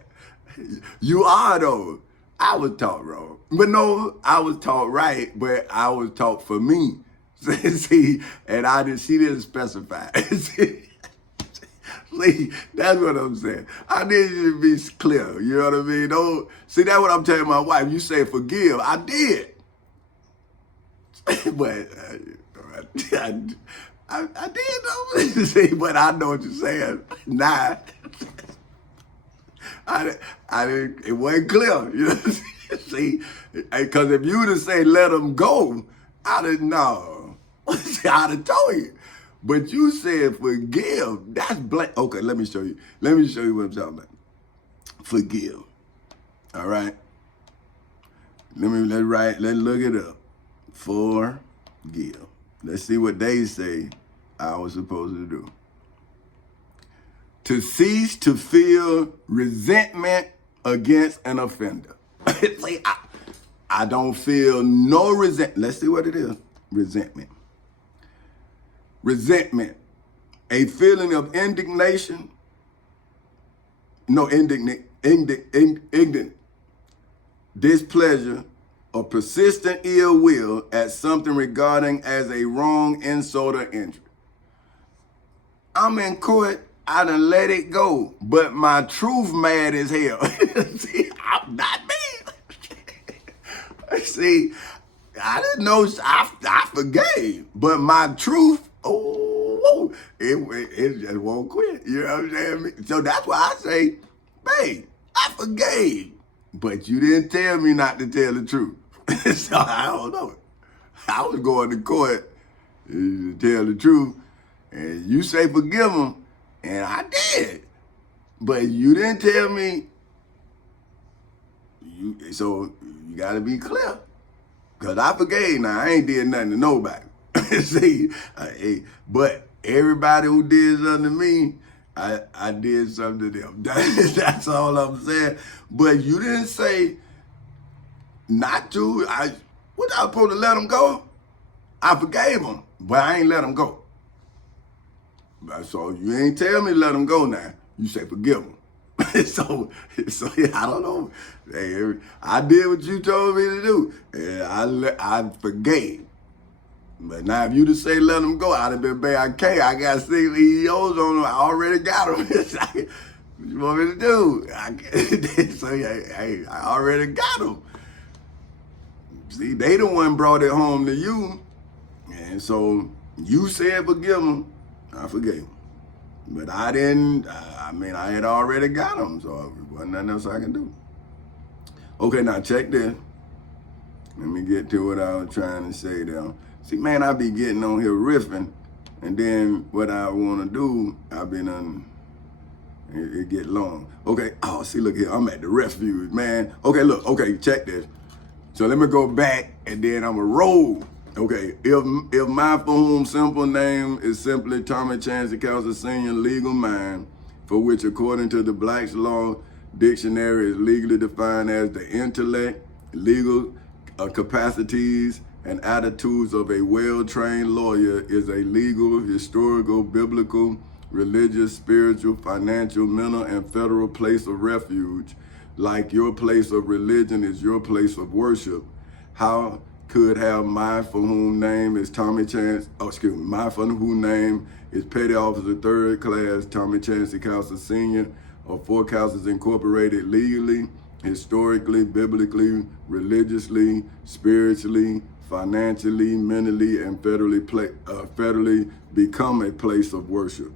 you are though. I was taught wrong, but no, I was taught right. But I was taught for me. See, and she didn't specify. See, that's what I'm saying. I need you to be clear. You know what I mean? Don't see, that's what I'm telling my wife. You say forgive. I did. But I did though. See, but I know what you're saying. Nah. I didn't, it wasn't clear. You know what I'm saying? See, because if you would have said let them go, I didn't know. See, I'd have told you. But you said forgive. That's blank. Okay, let me show you. Let me show you what I'm talking about. Forgive. All right. Let's look it up. Forgive. Let's see what they say I was supposed to do. To cease to feel resentment against an offender. See, I don't feel no resentment. Let's see what it is. Resentment. Resentment, a feeling of indignation, displeasure, or persistent ill will at something regarding as a wrong, insult, or injury. I'm in court, I done let it go, but my truth mad as hell. See, I'm not mad. See, I didn't know, I forgave, but my truth, it just won't quit. You know what I'm saying? So that's why I say, babe, I forgave, but you didn't tell me not to tell the truth. So I don't know. I was going to court to tell the truth, and you say forgive him, and I did, but you didn't tell me. So you got to be clear, because I forgave. Now I ain't did nothing to nobody. See, but everybody who did something to me, I did something to them. That's all I'm saying. But you didn't say not to. What I supposed to let them go? I forgave them, but I ain't let them go. So you ain't tell me to let them go now. You say forgive them. so yeah, I don't know. Hey, I did what you told me to do, and I forgave. But now if you just say let them go, I'd have been bad. I got 6 EOs on them. I already got them. What you want me to do? So yeah, I already got them. See, they the one brought it home to you. And so you said forgive them. I forgave them. But I didn't, I had already got them. So there wasn't nothing else I can do. Okay, now check this. Let me get to what I was trying to say there. See, man, I be getting on here riffing, and then what I want to do, it get long. Okay, see, look here, I'm at the refuge, man. Okay, check this. So let me go back, and then I'm going to roll. Okay, if my for whom simple name is simply Tommy Chancey Cowser Sr. legal mind, for which according to the Black's Law Dictionary is legally defined as the intellect, legal capacities, and attitudes of a well-trained lawyer, is a legal, historical, biblical, religious, spiritual, financial, mental, and federal place of refuge. Like your place of religion is your place of worship. How could have my for whom name is my for whom name is Petty Officer 3rd Class Tommy Chancey Cowser Sr. of Four Cowsers Incorporated legally, historically, biblically, religiously, spiritually, financially, mentally, and federally become a place of worship.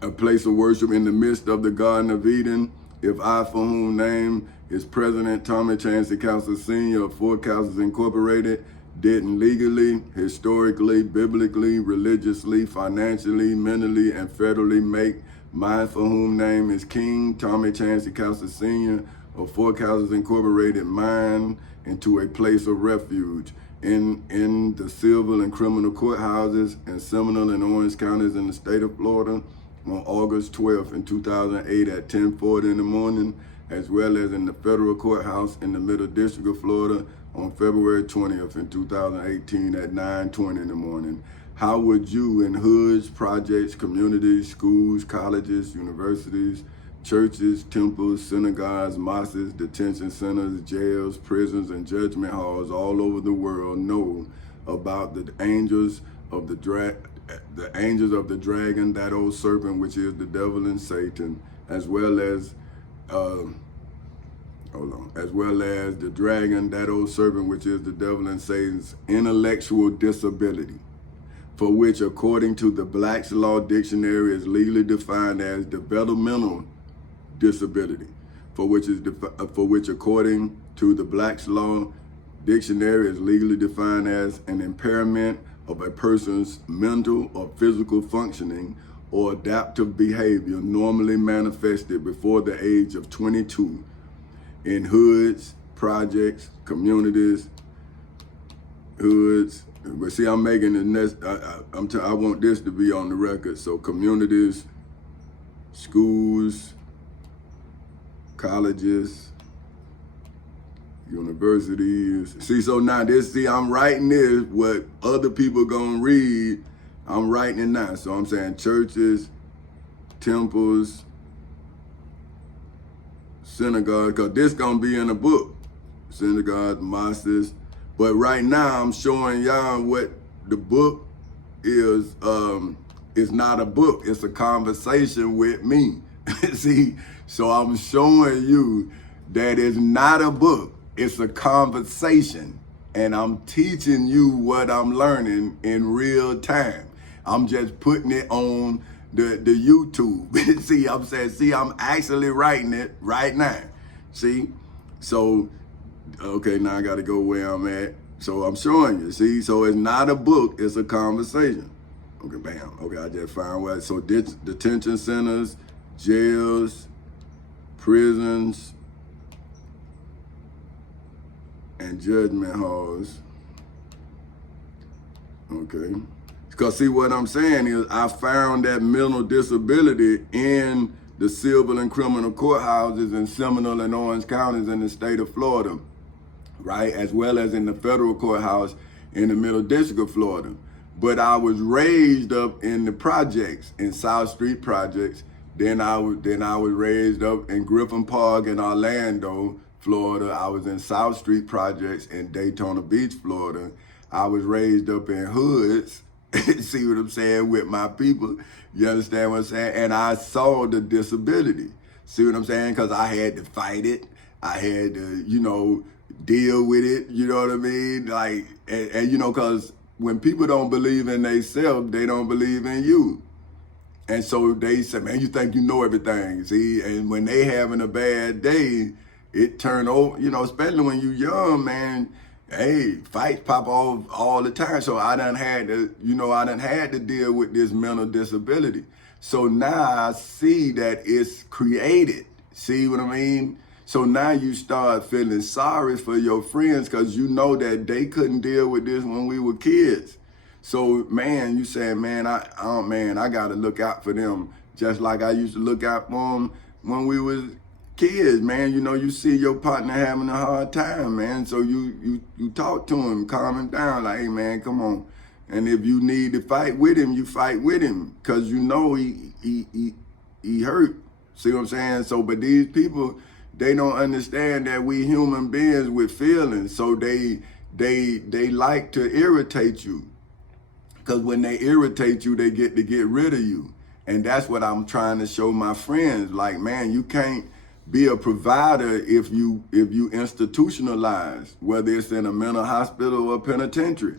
A place of worship in the midst of the Garden of Eden, if I for whom name is President Tommy Chancey Cowser Sr. of Four Cowsers Incorporated, didn't legally, historically, biblically, religiously, financially, mentally, and federally make my for whom name is King Tommy Chancey Cowser Sr. of Four Cowsers Incorporated mine into a place of refuge in the civil and criminal courthouses in Seminole and Orange counties in the state of Florida on August 12th in 2008 at 10:40 in the morning, as well as in the federal courthouse in the Middle District of Florida on February 20th in 2018 at 9:20 in the morning. How would you in hoods, projects, communities, schools, colleges, universities, churches, temples, synagogues, mosques, detention centers, jails, prisons, and judgment halls all over the world know about the angels of the dragon, that old serpent, which is the devil and Satan, as well as the dragon, that old serpent, which is the devil and Satan's intellectual disability, for which, according to the Black's Law Dictionary, is legally defined as developmental disability, for which, according to the Black's Law Dictionary, is legally defined as an impairment of a person's mental or physical functioning or adaptive behavior normally manifested before the age of 22 in hoods, projects, communities, hoods. But see, I'm making the next, I want this to be on the record. So communities, schools, colleges, universities. See, so now I'm writing this, what other people gonna read, I'm writing it now. So I'm saying churches, temples, synagogues, because this gonna be in a book. Synagogues, mosques. But right now I'm showing y'all what the book is. It's not a book, it's a conversation with me. See, so I'm showing you that it's not a book, it's a conversation. And I'm teaching you what I'm learning in real time. I'm just putting it on the YouTube. See, I'm actually writing it right now. See? So, okay, now I gotta go where I'm at. So I'm showing you, see? So it's not a book, it's a conversation. Okay, bam. Okay, I just found what. So detention centers, jails, prisons, and judgment halls. Okay. Because see, what I'm saying is I found that mental disability in the civil and criminal courthouses in Seminole and Orange counties in the state of Florida, right? As well as in the federal courthouse in the Middle District of Florida. But I was raised up in the projects, in South Street projects. Then I was raised up in Griffin Park in Orlando, Florida. I was in South Street projects in Daytona Beach, Florida. I was raised up in hoods. See what I'm saying, with my people. You understand what I'm saying? And I saw the disability. See what I'm saying? Because I had to fight it. I had to, deal with it. You know what I mean? Like, and because when people don't believe in themselves, they don't believe in you. And so they say, man, you think you know everything. See, and when they having a bad day, it turn over, especially when you young, man. Hey, fights pop off all the time. So I done had to deal with this mental disability. So now I see that it's created. See what I mean? So now you start feeling sorry for your friends because you know that they couldn't deal with this when we were kids. So man, you saying, man, I gotta look out for them just like I used to look out for them when we was kids, man. You see your partner having a hard time, man. So you talk to him, calm him down, like, hey man, come on. And if you need to fight with him, you fight with him, cause he hurt. See what I'm saying? So, but these people, they don't understand that we human beings with feelings. So they like to irritate you, cause when they irritate you, they get to get rid of you. And that's what I'm trying to show my friends. Like, man, you can't be a provider if you institutionalize, whether it's in a mental hospital or penitentiary.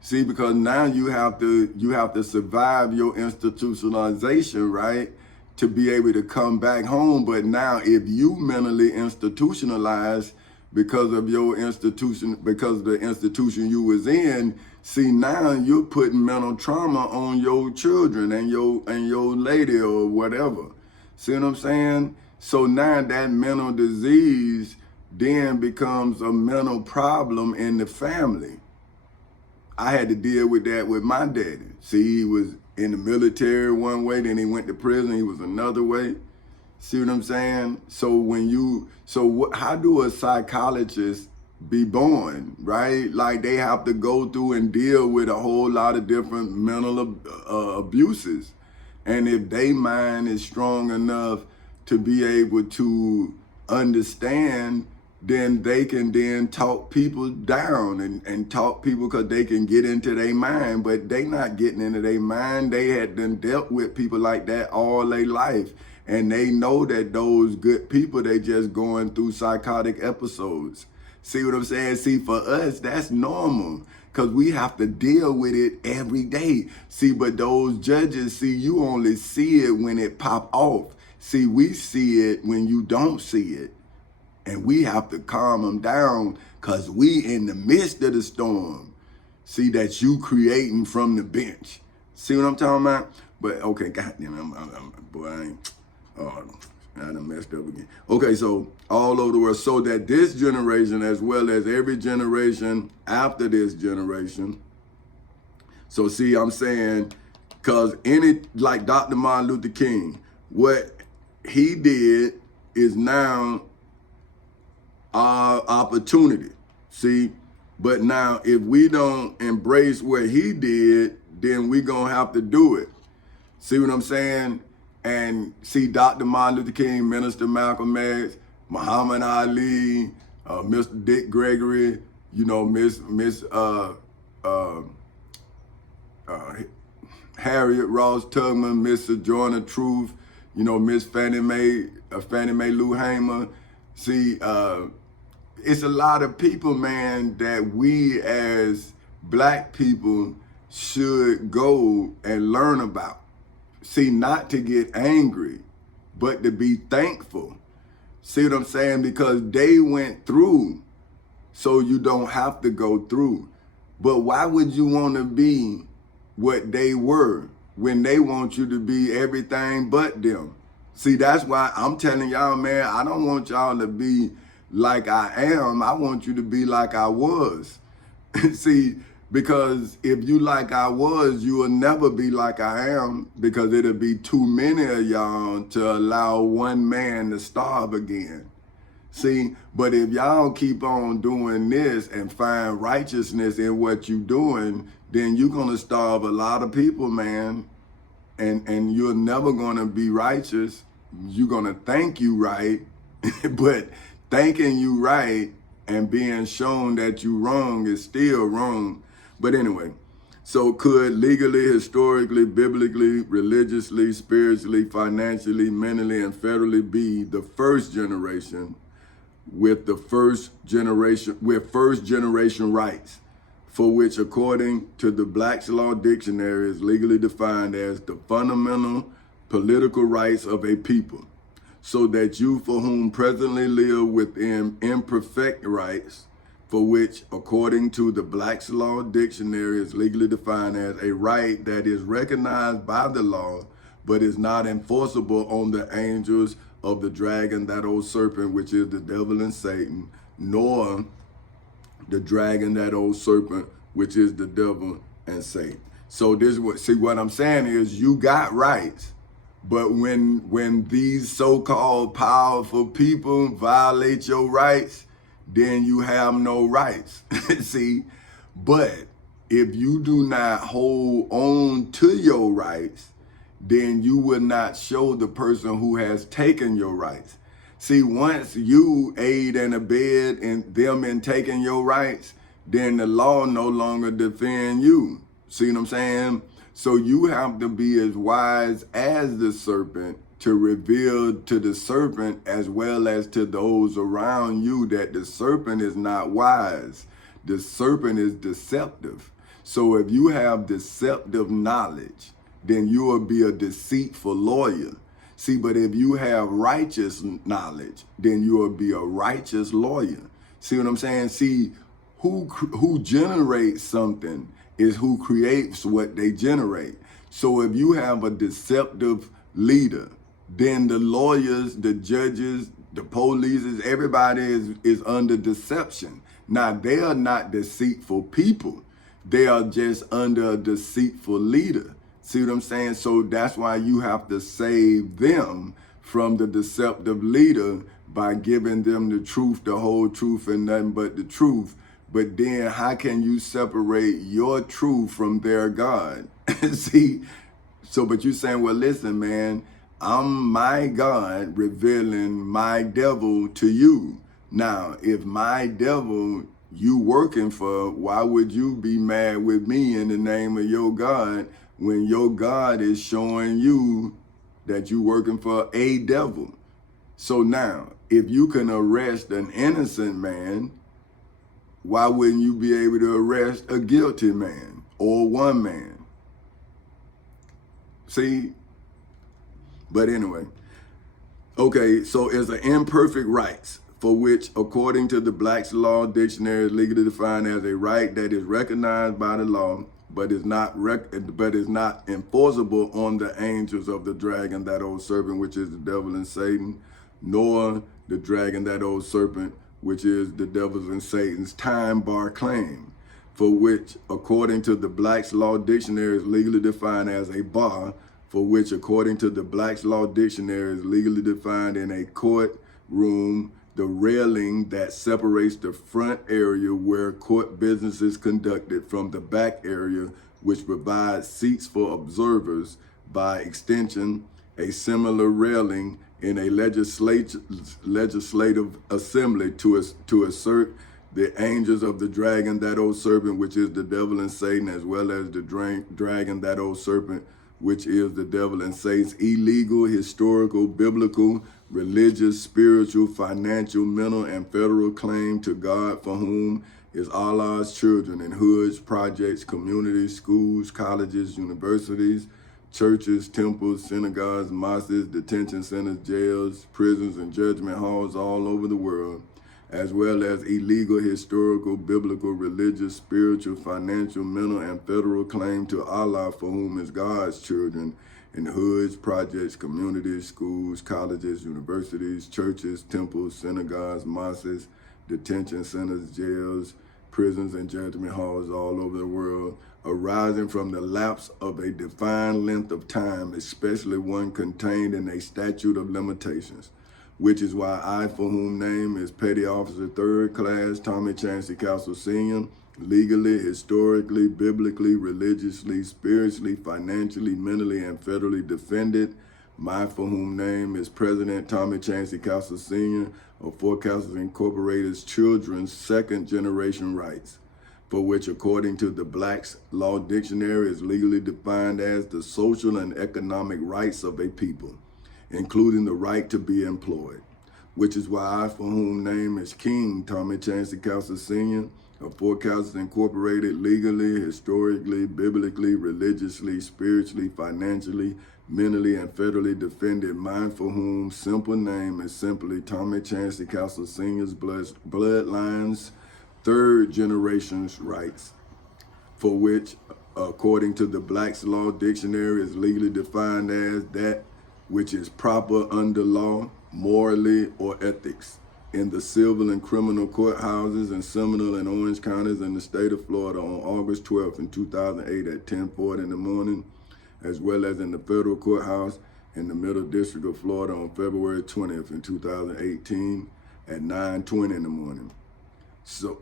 See, because now you have to survive your institutionalization, right, to be able to come back home. But now if you mentally institutionalize because of your institution, because of the institution you was in, see, now you're putting mental trauma on your children and your lady or whatever. See what I'm saying? So now that mental disease then becomes a mental problem in the family. I had to deal with that with my daddy. See, he was in the military one way, then he went to prison, he was another way. See what I'm saying? So how do a psychologist be born, right? Like they have to go through and deal with a whole lot of different mental abuses. And if their mind is strong enough to be able to understand, then they can then talk people down and talk people because they can get into their mind, but they not getting into their mind. They had done dealt with people like that all their life. And they know that those good people, they just going through psychotic episodes. See what I'm saying? See, for us, that's normal because we have to deal with it every day. See, but those judges, see, you only see it when it pop off. See, we see it when you don't see it. And we have to calm them down because we in the midst of the storm. See, that you creating from the bench. See what I'm talking about? But, okay, goddamn, I done messed up again. Okay, so all over the world, so that this generation, as well as every generation after this generation. So see, I'm saying, because like Dr. Martin Luther King, what he did is now our opportunity. See, but now if we don't embrace what he did, then we gonna have to do it. See what I'm saying? And see, Dr. Martin Luther King, Minister Malcolm X, Muhammad Ali, Mr. Dick Gregory, you know, Miss Harriet Ross Tubman, Miss Sojourner Truth, you know, Miss Fannie Mae Lou Hamer. See, it's a lot of people, man, that we as black people should go and learn about. See, not to get angry, but to be thankful. See what I'm saying? Because they went through, so you don't have to go through. But why would you want to be what they were when they want you to be everything but them? See, that's why I'm telling y'all, man, I don't want y'all to be like I am. I want you to be like I was. See, because if you like I was, you will never be like I am, because it'll be too many of y'all to allow one man to starve again. See, but if y'all keep on doing this and find righteousness in what you're doing, then you're going to starve a lot of people, man. And you're never going to be righteous. You're going to think you right, but thinking you right and being shown that you wrong is still wrong. But anyway, so could legally, historically, biblically, religiously, spiritually, financially, mentally, and federally be the first generation with first generation rights, for which, according to the Black's Law Dictionary, is legally defined as the fundamental political rights of a people, so that you for whom presently live within imperfect rights, for which, according to the Black's Law Dictionary, is legally defined as a right that is recognized by the law, but is not enforceable on the angels of the dragon, that old serpent, which is the devil and Satan, nor the dragon, that old serpent, which is the devil and Satan. So this is what I'm saying is, you got rights, but when these so-called powerful people violate your rights, then you have no rights. See, but if you do not hold on to your rights, then you will not show the person who has taken your rights. See, once you aid and abet in them in taking your rights, then the law no longer defend you. See what I'm saying? So you have to be as wise as the serpent to reveal to the serpent as well as to those around you that the serpent is not wise. The serpent is deceptive. So if you have deceptive knowledge, then you will be a deceitful lawyer. See, but if you have righteous knowledge, then you will be a righteous lawyer. See what I'm saying? See, who generates something is who creates what they generate. So if you have a deceptive leader, then the lawyers, the judges, the police, everybody is under deception. Now, they are not deceitful people. They are just under a deceitful leader. See what I'm saying? So that's why you have to save them from the deceptive leader by giving them the truth, the whole truth, and nothing but the truth. But then how can you separate your truth from their God? See, so, but you saying, well, listen, man, I'm my God revealing my devil to you. Now, if my devil you working for, why would you be mad with me in the name of your God when your God is showing you that you working for a devil? So now, if you can arrest an innocent man, why wouldn't you be able to arrest a guilty man or one man? See? But anyway, okay, so it's an imperfect rights for which, according to the Black's Law Dictionary, is legally defined as a right that is recognized by the law, but is not enforceable on the angels of the dragon, that old serpent, which is the devil and Satan, nor the dragon, that old serpent, which is the devil's and Satan's time bar claim, for which, according to the Black's Law Dictionary, is legally defined as a bar, for which, according to the Black's Law Dictionary, is legally defined in a courtroom, the railing that separates the front area where court business is conducted from the back area, which provides seats for observers. By extension, a similar railing in a legislative assembly to assert the angels of the dragon, that old serpent, which is the devil and Satan, as well as the dragon, that old serpent, which is the devil and Satan's illegal, historical, biblical, religious, spiritual, financial, mental, and federal claim to God, for whom is Allah's children in hoods, projects, communities, schools, colleges, universities, churches, temples, synagogues, mosques, detention centers, jails, prisons, and judgment halls all over the world, as well as illegal, historical, biblical, religious, spiritual, financial, mental, and federal claim to Allah, for whom is God's children in hoods, projects, communities, schools, colleges, universities, churches, temples, synagogues, mosques, detention centers, jails, prisons, and judgment halls all over the world, arising from the lapse of a defined length of time, especially one contained in a statute of limitations. Which is why I, for whom name is Petty Officer 3rd Class Tommy Chancey Castle Sr., legally, historically, biblically, religiously, spiritually, financially, mentally, and federally defended. My, for whom name is President Tommy Chancey Castle Sr. of Fort Castles Incorporated's Children's Second Generation Rights, for which, according to the Black's Law Dictionary, is legally defined as the social and economic rights of a people, including the right to be employed, which is why I, for whom name is King Tommy Chancey Castle Sr. of Fort Castles Incorporated, legally, historically, biblically, religiously, spiritually, financially, mentally, and federally defended mine, for whom simple name is simply Tommy Chancey Castle Sr.'s bloodlines, third generation's rights, for which, according to the Black's Law Dictionary, is legally defined as that which is proper under law, morally, or ethics, in the civil and criminal courthouses in Seminole and Orange counties in the state of Florida on August 12th in 2008 at 10:40 in the morning, as well as in the federal courthouse in the Middle District of Florida on February 20th in 2018 at 9:20 in the morning. So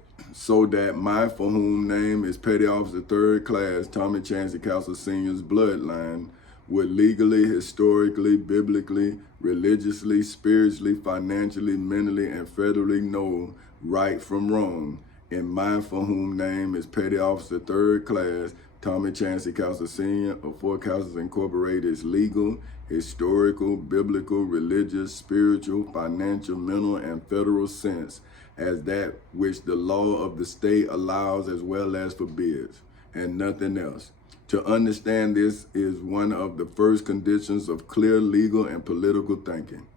that my, for whom name is Petty Officer 3rd Class Tommy Chancey Castle Sr.'s bloodline would legally, historically, biblically, religiously, spiritually, financially, mentally, and federally know right from wrong. And mine, for whom name is Petty Officer 3rd Class Tommy Chancey Castle Sr. of Fort Castles Incorporated, is legal, historical, biblical, religious, spiritual, financial, mental, and federal sense as that which the law of the state allows as well as forbids, and nothing else. To understand this is one of the first conditions of clear legal and political thinking.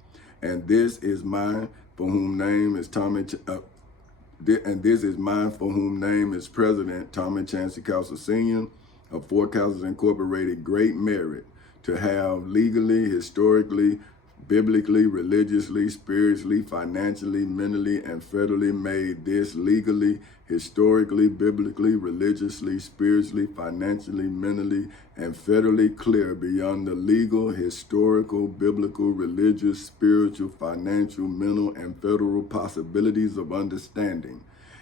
And this is mine, for whom name is President Tommy Chancey Castle Sr. of Fort Castles Incorporated great merit to have legally, historically, biblically, religiously, spiritually, financially, mentally, and federally made this legally, historically, biblically, religiously, spiritually, financially, mentally, and federally clear beyond the legal, historical, biblical, religious, spiritual, financial, mental, and federal possibilities of understanding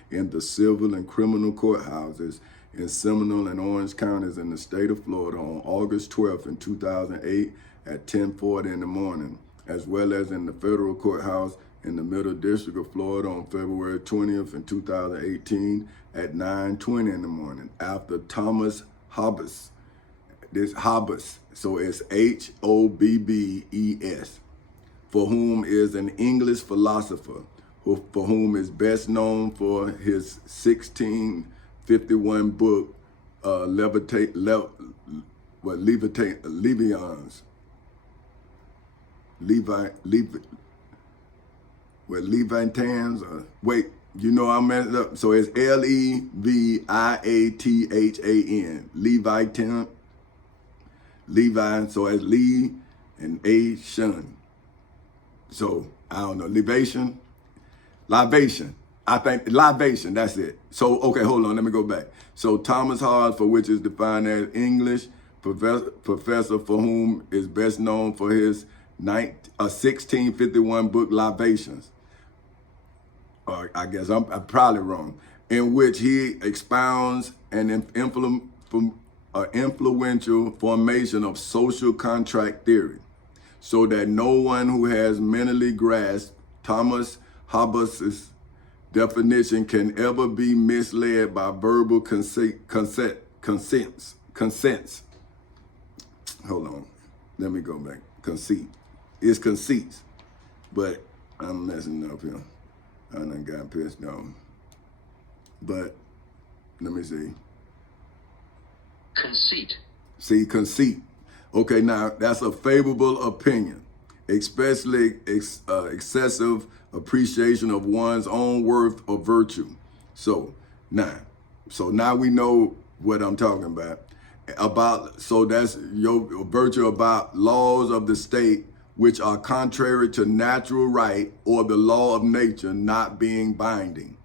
in the civil and criminal courthouses in Seminole and Orange counties in the state of Florida on August 12th in 2008 at 10:40 in the morning, as well as in the federal courthouse in the Middle District of Florida on February 20th in 2018 at 9:20 in the morning, after Thomas Hobbes. This Hobbes, so it's Hobbes, for whom is an English philosopher, for whom is best known for his 1651 book, Leviatans, wait, you know I messed up. So it's Leviathan, Levi, so it's Lee and A Shun. So I don't know, libation. I think libation, that's it. So, okay, hold on, let me go back. So Thomas Hobbes, for which is defined as English professor, for whom is best known for his 1651 book Libations. I guess I'm probably wrong, in which he expounds an influential formation of social contract theory, so that no one who has mentally grasped Thomas Hobbes' definition can ever be misled by verbal consents. Hold on, let me go back. Conceit. It's conceits, but I'm messing up here. I done got pissed off. But let me see. Conceit. See, conceit. Okay, now that's a favorable opinion, especially excessive appreciation of one's own worth or virtue. So now we know what I'm talking about. So that's your virtue about laws of the state which are contrary to natural right or the law of nature not being binding.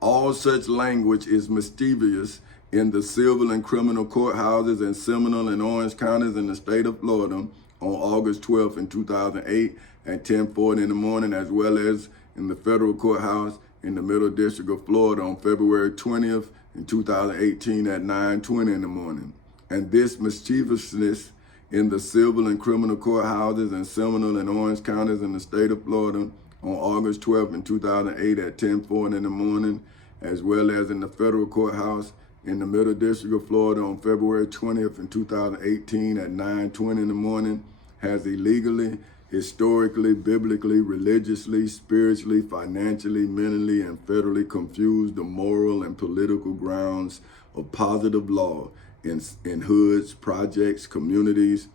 All such language is mischievous in the civil and criminal courthouses in Seminole and Orange counties in the state of Florida on August 12th in 2008 at 10:40 in the morning, as well as in the federal courthouse in the Middle District of Florida on February 20th in 2018 at 9:20 in the morning. And this mischievousness in the civil and criminal courthouses in Seminole and Orange counties in the state of Florida on August 12th in 2008 at 10:40 in the morning, as well as in the federal courthouse in the Middle District of Florida on February 20th in 2018 at 9:20 in the morning, has illegally, historically, biblically, religiously, spiritually, financially, mentally, and federally confused the moral and political grounds of positive law in hoods, projects, communities,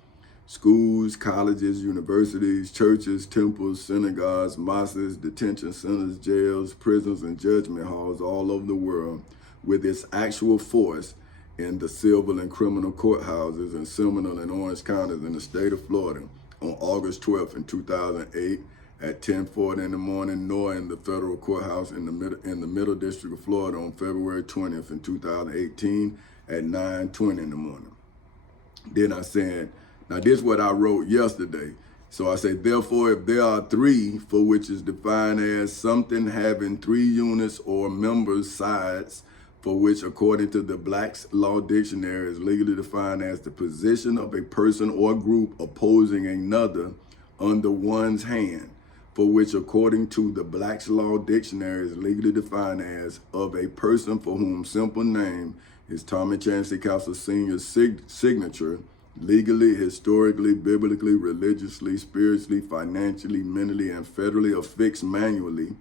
schools, colleges, universities, churches, temples, synagogues, mosques, detention centers, jails, prisons, and judgment halls all over the world, with its actual force in the civil and criminal courthouses in Seminole and Orange counties in the state of Florida on August 12th in 2008 at 10:40 in the morning, nor in the federal courthouse in the Middle District of Florida on February 20th in 2018 at 9:20 in the morning. Then I said, now this is what I wrote yesterday. So I say, therefore, if there are three, for which is defined as something having 3 units or members, sides, for which according to the Black's Law Dictionary is legally defined as the position of a person or group opposing another under one's hand, for which according to the Black's Law Dictionary is legally defined as of a person for whom simple name is Tommy Chancellor Castle Sr.'s signature, legally, historically, biblically, religiously, spiritually, financially, mentally, and federally affixed manually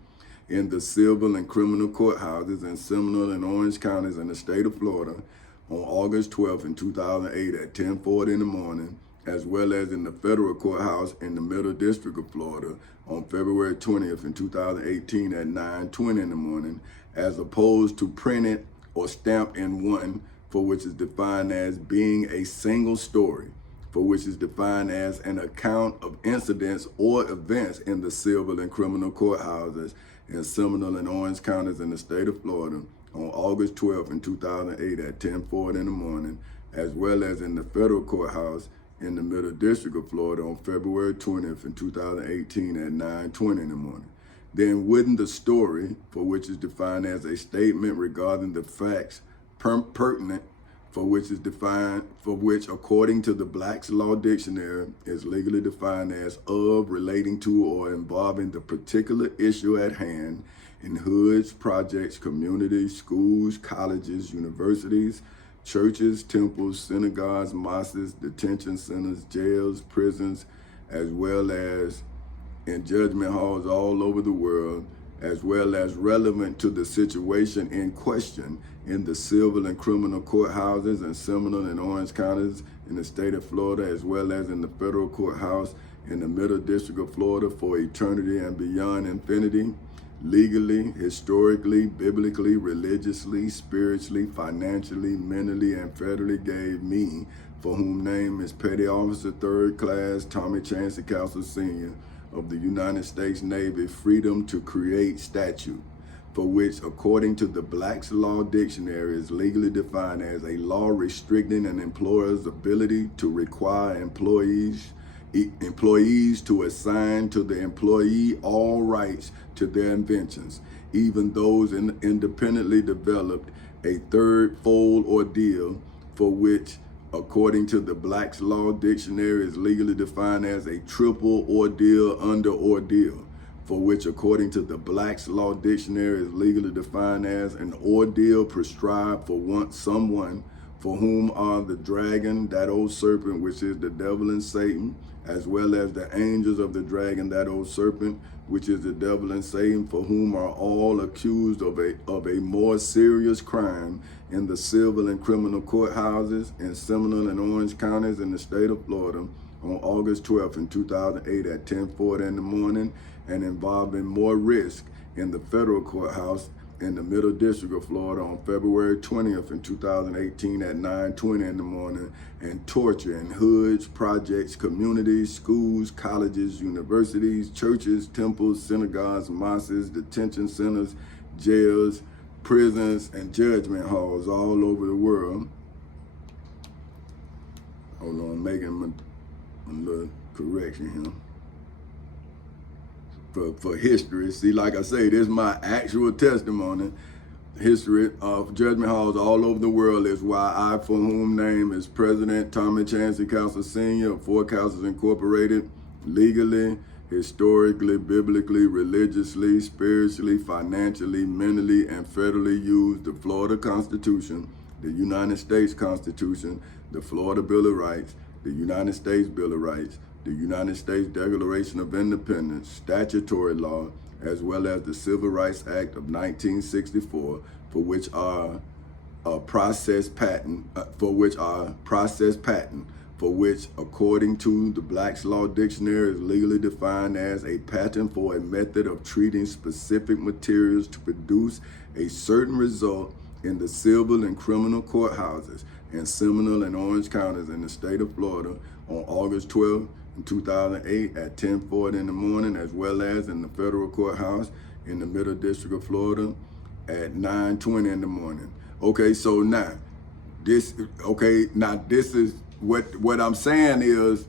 in the civil and criminal courthouses in Seminole and Orange counties in the state of Florida on August 12th in 2008 at 10:40 in the morning, as well as in the federal courthouse in the Middle District of Florida on February 20th in 2018 at 9:20 in the morning, as opposed to printed or stamped in one, for which is defined as being a single story, for which is defined as an account of incidents or events in the civil and criminal courthouses in Seminole and Orange counties in the state of Florida on August 12th in 2008 at 10:40 in the morning, as well as in the federal courthouse in the Middle District of Florida on February 20th in 2018 at 9:20 in the morning. Then wouldn't the story, for which is defined as a statement regarding the facts pertinent, for which according to the Black's Law Dictionary is legally defined as of, relating to, or involving the particular issue at hand in hoods, projects, communities, schools, colleges, universities, churches, temples, synagogues, mosques, detention centers, jails, prisons, as well as in judgment halls all over the world, as well as relevant to the situation in question in the civil and criminal courthouses in Seminole and Orange counties in the state of Florida, as well as in the federal courthouse in the Middle District of Florida for eternity and beyond infinity, legally, historically, biblically, religiously, spiritually, financially, mentally, and federally gave me, for whom name is Petty Officer 3rd Class Tommy Chancey Castle Sr. of the United States Navy, freedom to create statute, for which, according to the Black's Law Dictionary, is legally defined as a law restricting an employer's ability to require employees to assign to the employee all rights to their inventions, even those independently developed, a third-fold ordeal, for which, according to the Black's Law Dictionary, is legally defined as a triple ordeal under ordeal, for which, according to the Black's Law Dictionary, is legally defined as an ordeal prescribed for someone for whom are the dragon, that old serpent, which is the devil and Satan, as well as the angels of the dragon, that old serpent, which is the devil and Satan, for whom are all accused of a more serious crime in the civil and criminal courthouses in Seminole and Orange counties in the state of Florida on August 12th in 2008 at 10:40 in the morning, and involving more risk in the federal courthouse in the Middle District of Florida on February 20th in 2018 at 9:20 in the morning, and torture in hoods, projects, communities, schools, colleges, universities, churches, temples, synagogues, mosques, detention centers, jails, prisons, and judgment halls all over the world. Hold on, making a little correction here. For history. See, like I say, this is my actual testimony. History of judgment halls all over the world is why I, for whom name is President Tommy Chancey Castle Sr. of Four Castles Incorporated, legally, historically, biblically, religiously, spiritually, financially, mentally, and federally use the Florida Constitution, the United States Constitution, the Florida Bill of Rights, the United States Bill of Rights, the United States Declaration of Independence, statutory law, as well as the Civil Rights Act of 1964, for which are process patent, for which, according to the Black's Law Dictionary, is legally defined as a patent for a method of treating specific materials to produce a certain result in the civil and criminal courthouses in Seminole and Orange counties in the state of Florida on August 12th, in 2008 at 10:40 in the morning, as well as in the federal courthouse in the Middle District of Florida at 9:20 in the morning. Okay, so now this is what I'm saying is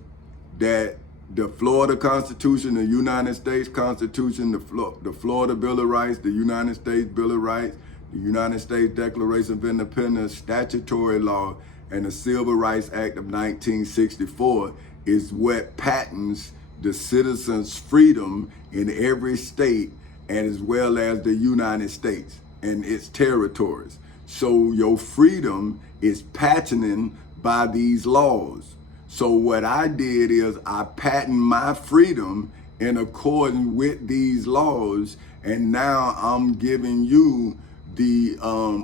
that the Florida Constitution, the United States Constitution, the Florida Bill of Rights, the United States Bill of Rights, the United States Declaration of Independence, statutory law, and the Civil Rights Act of 1964 is what patents the citizens' freedom in every state, and as well as the United States and its territories. So your freedom is patented by these laws. So what I did is I patent my freedom in accordance with these laws, and now I'm giving you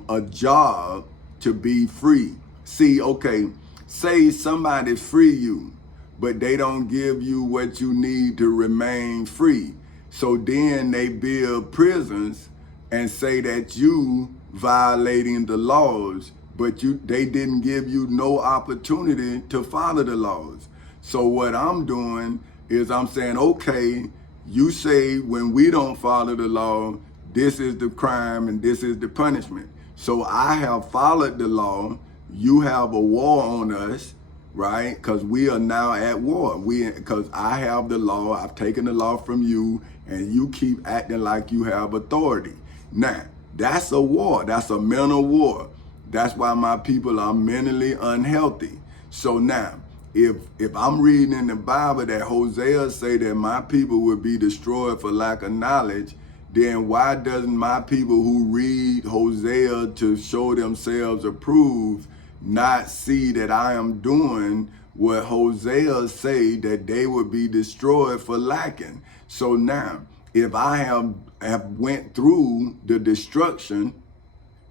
a job to be free. See, okay, say somebody free you, but they don't give you what you need to remain free. So then they build prisons and say that you violating the laws, but they didn't give you no opportunity to follow the laws. So what I'm doing is I'm saying, okay, you say when we don't follow the law, this is the crime and this is the punishment. So I have followed the law. You have a war on us, right? Because we are now at war. Because I have the law, I've taken the law from you, and you keep acting like you have authority. Now, that's a war. That's a mental war. That's why my people are mentally unhealthy. So now, if I'm reading in the Bible that Hosea say that my people will be destroyed for lack of knowledge, then why doesn't my people who read Hosea to show themselves approved not see that I am doing what Hosea say that they would be destroyed for lacking? So now, if I have went through the destruction,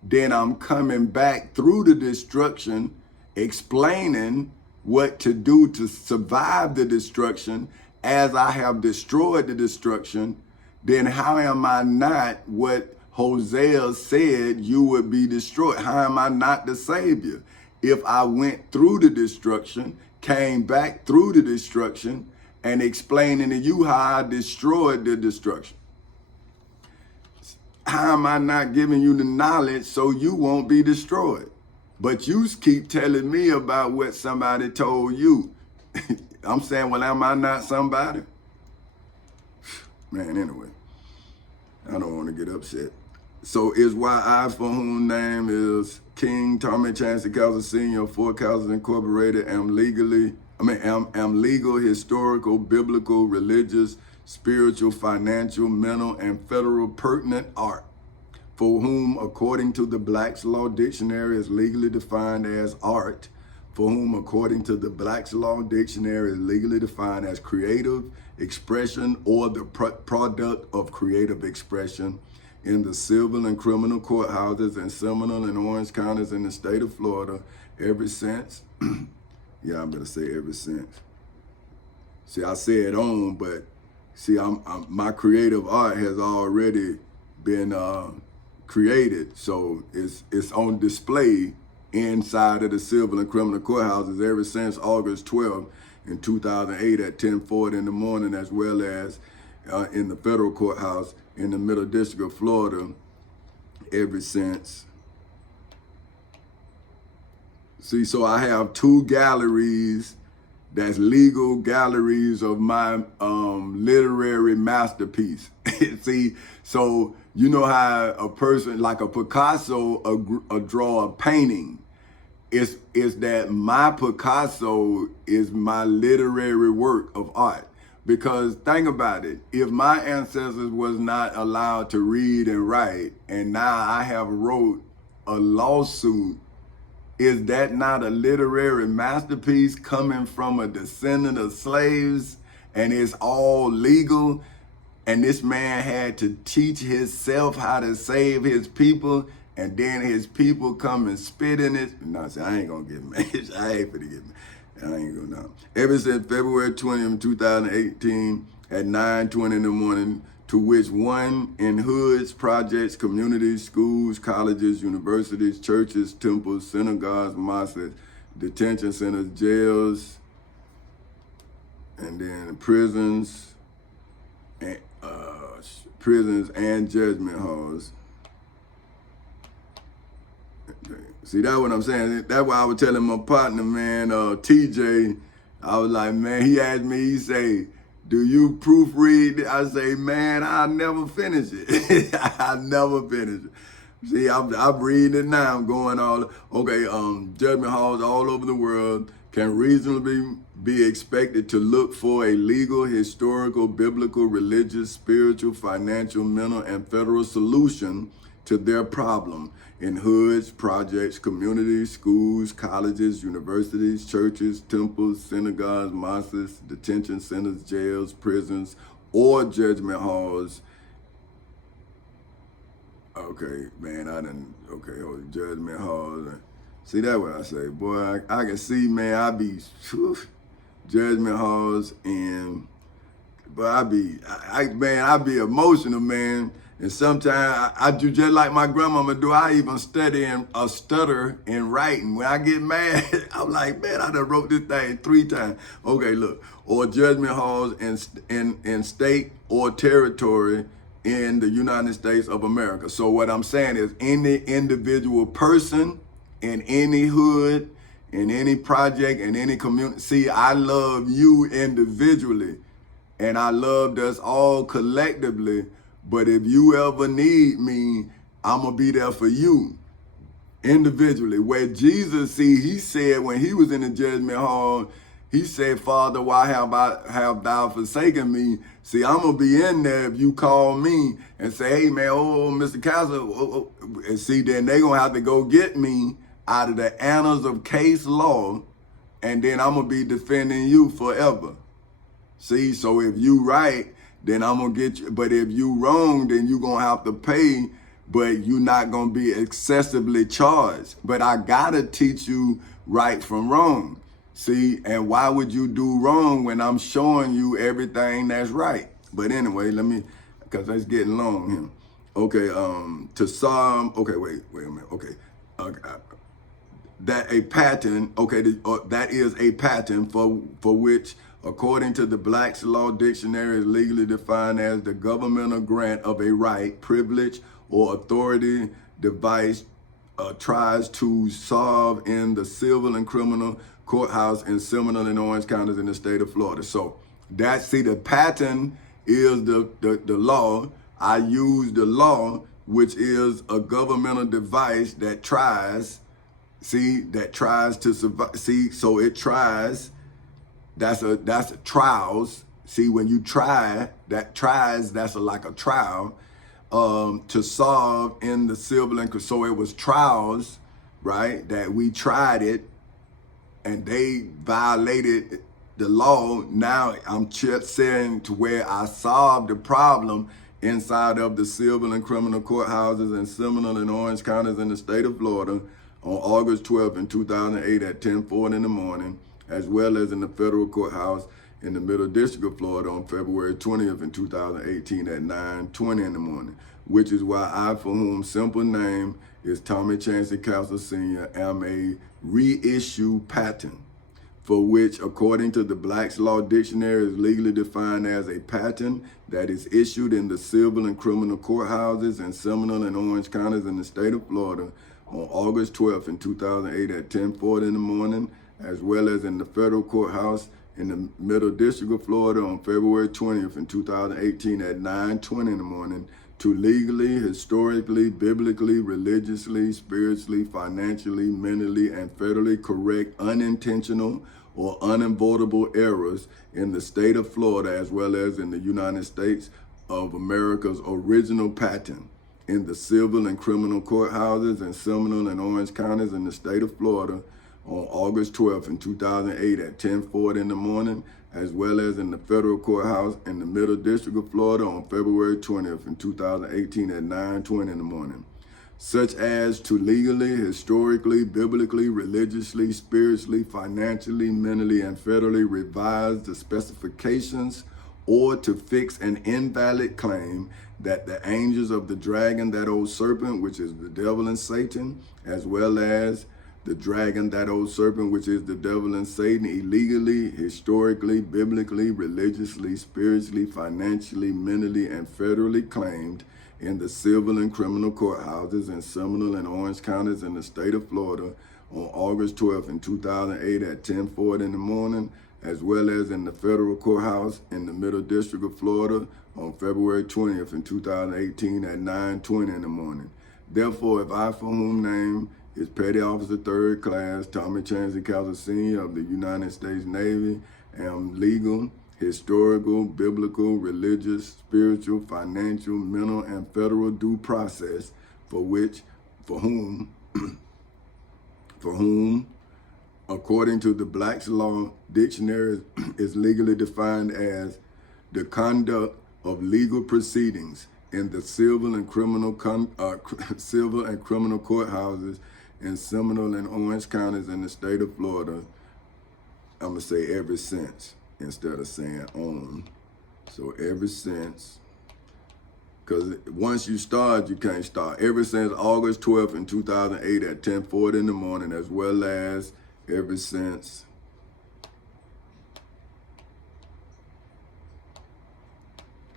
then I'm coming back through the destruction, explaining what to do to survive the destruction as I have destroyed the destruction. Then how am I not what Hosea said you would be destroyed? How am I not the Savior? If I went through the destruction, came back through the destruction, and explaining to you how I destroyed the destruction. How am I not giving you the knowledge so you won't be destroyed? But you keep telling me about what somebody told you. I'm saying, well, am I not somebody? Man, anyway, I don't want to get upset. So is why I, for whom name is King Tommy Chancey Castle Sr., Four Castles Incorporated, am legal, historical, biblical, religious, spiritual, financial, mental, and federal pertinent art, for whom, according to the Black's Law Dictionary, is legally defined as art, for whom, according to the Black's Law Dictionary, is legally defined as creative expression or the product of creative expression in the civil and criminal courthouses in Seminole and Orange counties in the state of Florida ever since. Yeah, I better say ever since. See, I said on, but see, my creative art has already been created, so it's on display inside of the civil and criminal courthouses ever since August 12th in 2008 at 10:40 in the morning, as well as in the federal courthouse in the Middle District of Florida ever since. See, so I have two galleries that's legal galleries of my literary masterpiece. See, so you know how a person like a Picasso draw a painting. It's that my Picasso is my literary work of art. Because think about it, if my ancestors was not allowed to read and write, and now I have wrote a lawsuit, is that not a literary masterpiece coming from a descendant of slaves, and it's all legal? And this man had to teach himself how to save his people, and then his people come and spit in it. No, see, I ain't gonna get mad. I ain't finna get mad. I ain't gonna know. Ever since February 20th, 2018 at 9:20 in the morning, to which one in hoods, projects, communities, schools, colleges, universities, churches, temples, synagogues, mosques, detention centers, jails, and then prisons and judgment halls. See, that's what I'm saying. That's why I was telling my partner, man, TJ, I was like, man, he asked me, he say, do you proofread? I say, man, I'll never finish it. I'll never finish it. See, I'm reading it now. I'm going okay, judgment halls all over the world can reasonably be expected to look for a legal, historical, biblical, religious, spiritual, financial, mental, and federal solution to their problem in hoods, projects, communities, schools, colleges, universities, churches, temples, synagogues, mosques, detention centers, jails, prisons, or judgment halls. Okay, man, judgment halls. See, that's what I say. Boy, I can see, man, I be judgment halls, and but I be emotional, man. And sometimes I do just like my grandmama do. I even stutter in writing. When I get mad, I'm like, man, I done wrote this thing 3 times. Okay, look. Or judgment halls in state or territory in the United States of America. So what I'm saying is any individual person in any hood, in any project, in any community. See, I love you individually and I loved us all collectively. But if you ever need me, I'm going to be there for you individually. Where Jesus, see, he said when he was in the judgment hall, he said, Father, why have thou forsaken me? See, I'm going to be in there if you call me and say, hey, man, oh, Mr. Castle. And see, then they're going to have to go get me out of the annals of case law, and then I'm going to be defending you forever. See, so if you right, then I'm going to get you. But if you wrong, then you're going to have to pay, but you're not going to be excessively charged. But I got to teach you right from wrong. See, and why would you do wrong when I'm showing you everything that's right? But anyway, because it's getting long here. Okay, to some, okay, wait a minute. Okay, that a patent, okay, that is a patent for which, according to the Black's Law Dictionary, is legally defined as the governmental grant of a right, privilege, or authority device tries to solve in the civil and criminal courthouse in Seminole and Orange counties in the state of Florida. So that, see, the patent is the law. I use the law, which is a governmental device that tries, to survive. See, so it tries. That's trials. See, when you try, that's like a trial to solve in the civil and so it was trials, right? That we tried it, and they violated the law. Now I'm just saying to where I solved the problem inside of the civil and criminal courthouses in Seminole and Orange counties in the state of Florida on August 12th in 2008 at 10:40 in the morning, as well as in the federal courthouse in the Middle District of Florida on February 20th in 2018 at 9:20 in the morning, which is why I, for whom simple name is Tommy Chancey Castle Sr., am a reissue patent, for which, according to the Black's Law Dictionary, is legally defined as a patent that is issued in the civil and criminal courthouses in Seminole and Orange counties in the state of Florida on August 12th in 2008 at 10:40 in the morning, as well as in the federal courthouse in the Middle District of Florida on February 20th in 2018 at 9:20 in the morning, to legally, historically, biblically, religiously, spiritually, financially, mentally, and federally correct unintentional or unavoidable errors in the state of Florida, as well as in the United States of America's original patent in the civil and criminal courthouses in Seminole and Orange counties in the state of Florida on August 12th in 2008 at 10:40 in the morning, as well as in the federal courthouse in the Middle District of Florida on February 20th in 2018 at 9:20 in the morning, such as to legally, historically, biblically, religiously, spiritually, financially, mentally, and federally revise the specifications or to fix an invalid claim that the angels of the dragon, that old serpent, which is the devil and Satan, as well as the dragon, that old serpent, which is the devil and Satan, illegally, historically, biblically, religiously, spiritually, financially, mentally, and federally claimed in the civil and criminal courthouses in Seminole and Orange counties in the state of Florida on August 12th in 2008 at 10:40 in the morning, as well as in the federal courthouse in the Middle District of Florida on February 20th in 2018 at 9:20 in the morning. Therefore, if I, for whom name is Petty Officer 3rd Class Tommy Chancey Castle Sr. of the United States Navy, am legal, historical, biblical, religious, spiritual, financial, mental, and federal due process for whom, according to the Black's Law Dictionary, is legally defined as the conduct of legal proceedings in the civil and criminal courthouses in Seminole and Orange counties in the state of Florida. I'm gonna say ever since instead of saying on. So ever since, Because once you start, you can't stop. Ever since August 12th in 2008 at 10:40 in the morning, as well as ever since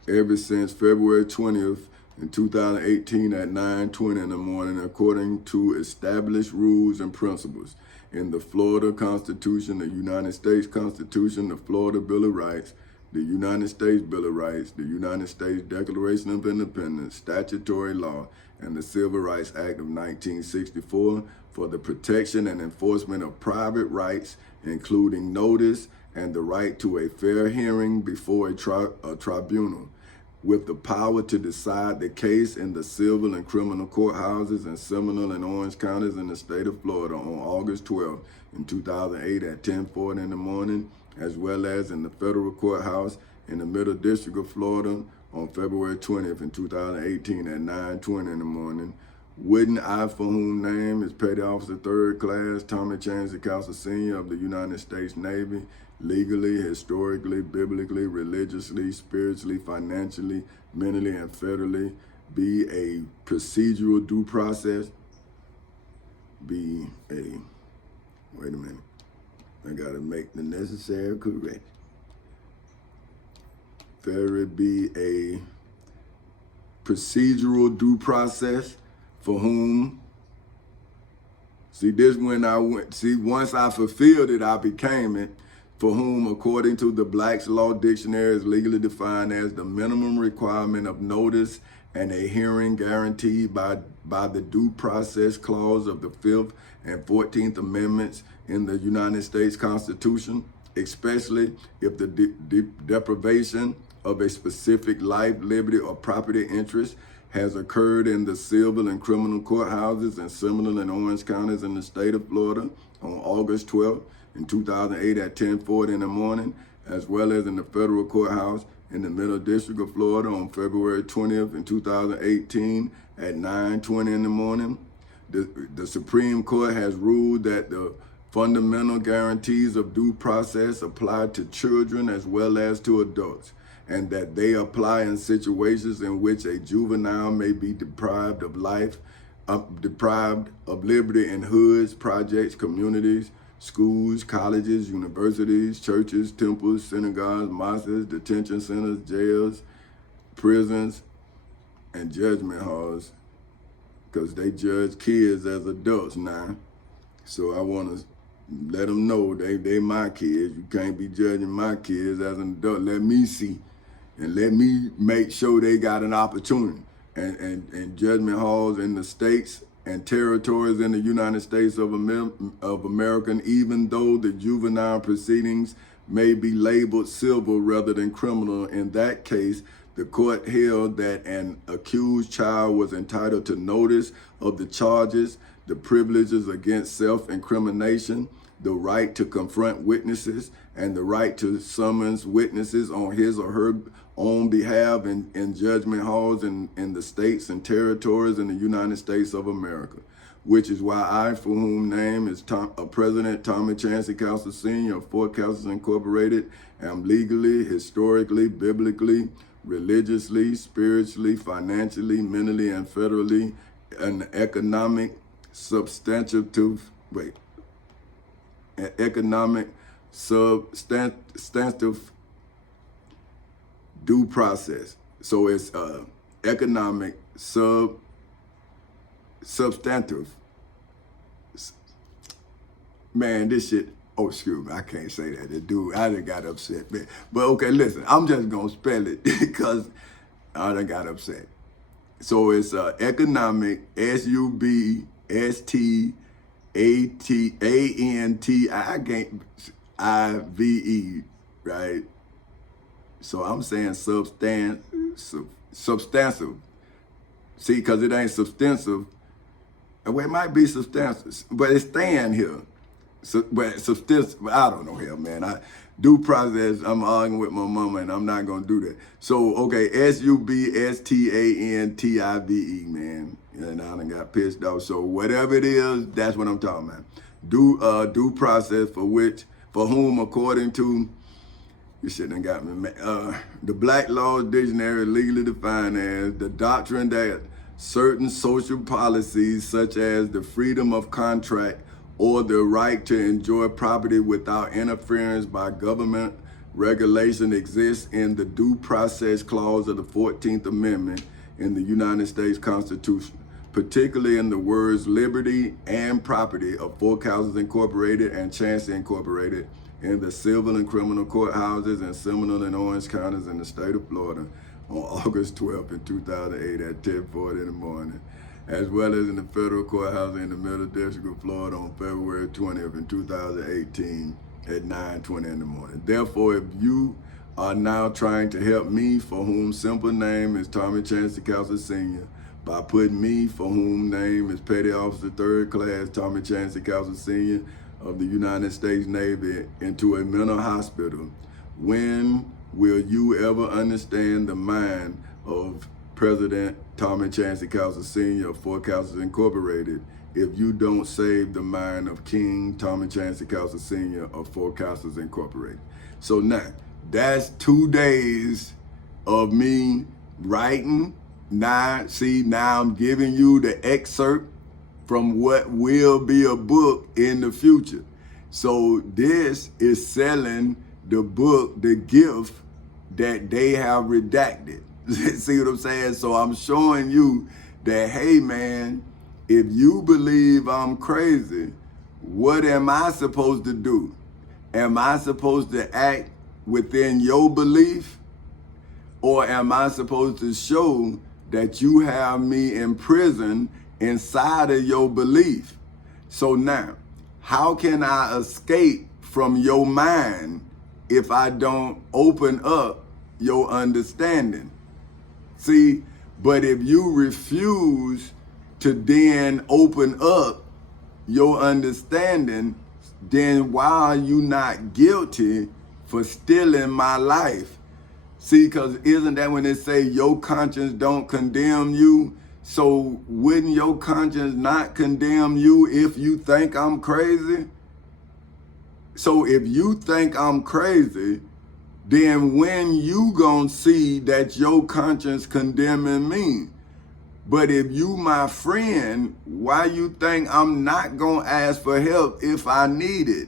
February 20th in 2018 at 9:20 in the morning, according to established rules and principles in the Florida Constitution, the United States Constitution, the Florida Bill of Rights, the United States Bill of Rights, the United States Declaration of Independence, statutory law, and the Civil Rights Act of 1964 for the protection and enforcement of private rights, including notice and the right to a fair hearing before a tribunal, with the power to decide the case in the civil and criminal courthouses in Seminole and Orange counties in the state of Florida on August 12 in 2008 at 10:40 in the morning, as well as in the federal courthouse in the Middle District of Florida on February 20th in 2018 at 9:20 in the morning. Wouldn't I, for whom name is Petty Officer 3rd Class Tommy Chancey Castle Sr. of the United States Navy, legally, historically, biblically, religiously, spiritually, financially, mentally, and federally, be a procedural due process, wait a minute, I gotta make the necessary correction. Federally be a procedural due process for whom, once I fulfilled it, I became it, for whom, according to the Black's Law Dictionary, is legally defined as the minimum requirement of notice and a hearing guaranteed by the Due Process Clause of the 5th and 14th Amendments in the United States Constitution, especially if the deprivation of a specific life, liberty, or property interest has occurred in the civil and criminal courthouses in Seminole and Orange counties in the state of Florida on August 12th in 2008 at 10:40 in the morning, as well as in the federal courthouse in the Middle District of Florida on February 20th in 2018 at 9:20 in the morning. The Supreme Court has ruled that the fundamental guarantees of due process apply to children as well as to adults, and that they apply in situations in which a juvenile may be deprived of life, deprived of liberty in hoods, projects, communities, schools, colleges, universities, churches, temples, synagogues, mosques, detention centers, jails, prisons, and judgment halls, because they judge kids as adults now. So I want to let them know they my kids. You can't be judging my kids as an adult. Let me see. And let me make sure they got an opportunity. And judgment halls in the states and territories in the United States of America, even though the juvenile proceedings may be labeled civil rather than criminal. In that case, the court held that an accused child was entitled to notice of the charges, the privileges against self-incrimination, the right to confront witnesses, and the right to summons witnesses on his or her own behalf in judgment halls in the states and territories in the United States of America, which is why I, for whom name is President Tommy Chancey Castle Sr. of Fort Castles Incorporated, am legally, historically, biblically, religiously, spiritually, financially, mentally, and federally an economic substantive due process. So it's economic substantive. Man, this shit, oh, excuse me, I can't say that. The dude, I done got upset, man. But okay, listen, I'm just gonna spell it because I done got upset. So it's economic, substantive, right? So I'm saying substantive. See, because it ain't substantive. Well, it might be substantive, but it's staying here. So, but substantive, I don't know here, man. Due process, I'm arguing with my mama and I'm not going to do that. So, okay, substantive, man. And I done got pissed off. So whatever it is, that's what I'm talking about. Due process for whom, according to This shit done got me mad. The Black Law Dictionary legally defined as the doctrine that certain social policies such as the freedom of contract or the right to enjoy property without interference by government regulation exists in the Due Process Clause of the 14th Amendment in the United States Constitution, particularly in the words liberty and property of Fork Houses Incorporated and Chancey Incorporated in the civil and criminal courthouses in Seminole and Orange counties in the state of Florida on August 12th in 2008 at 10:40 in the morning, as well as in the federal courthouse in the Middle District of Florida on February 20th in 2018 at 9:20 in the morning. Therefore, if you are now trying to help me, for whom simple name is Tommy Chancey Cowser Sr., by putting me, for whom name is Petty Officer 3rd Class Tommy Chancey Cowser Sr. of the United States Navy, into a mental hospital, when will you ever understand the mind of President Tommy Chancey Cowser Sr. of Fork Houses Incorporated if you don't save the mind of King Tommy Chancey Cowser Sr. of Fork Houses Incorporated? So now, that's 2 days of me writing. Now I'm giving you the excerpt from what will be a book in the future. So this is selling the book, the gift that they have redacted. See what I'm saying? So I'm showing you that, hey man, if you believe I'm crazy, what am I supposed to do? Am I supposed to act within your belief? Or am I supposed to show that you have me in prison inside of your belief? So now, how can I escape from your mind if I don't open up your understanding? See, but if you refuse to then open up your understanding, then why are you not guilty for stealing my life? See, because isn't that when they say your conscience don't condemn you? So wouldn't your conscience not condemn you if you think I'm crazy? So if you think I'm crazy, then when you gonna see that your conscience condemning me? But if you my friend, why you think I'm not gonna ask for help if I need it?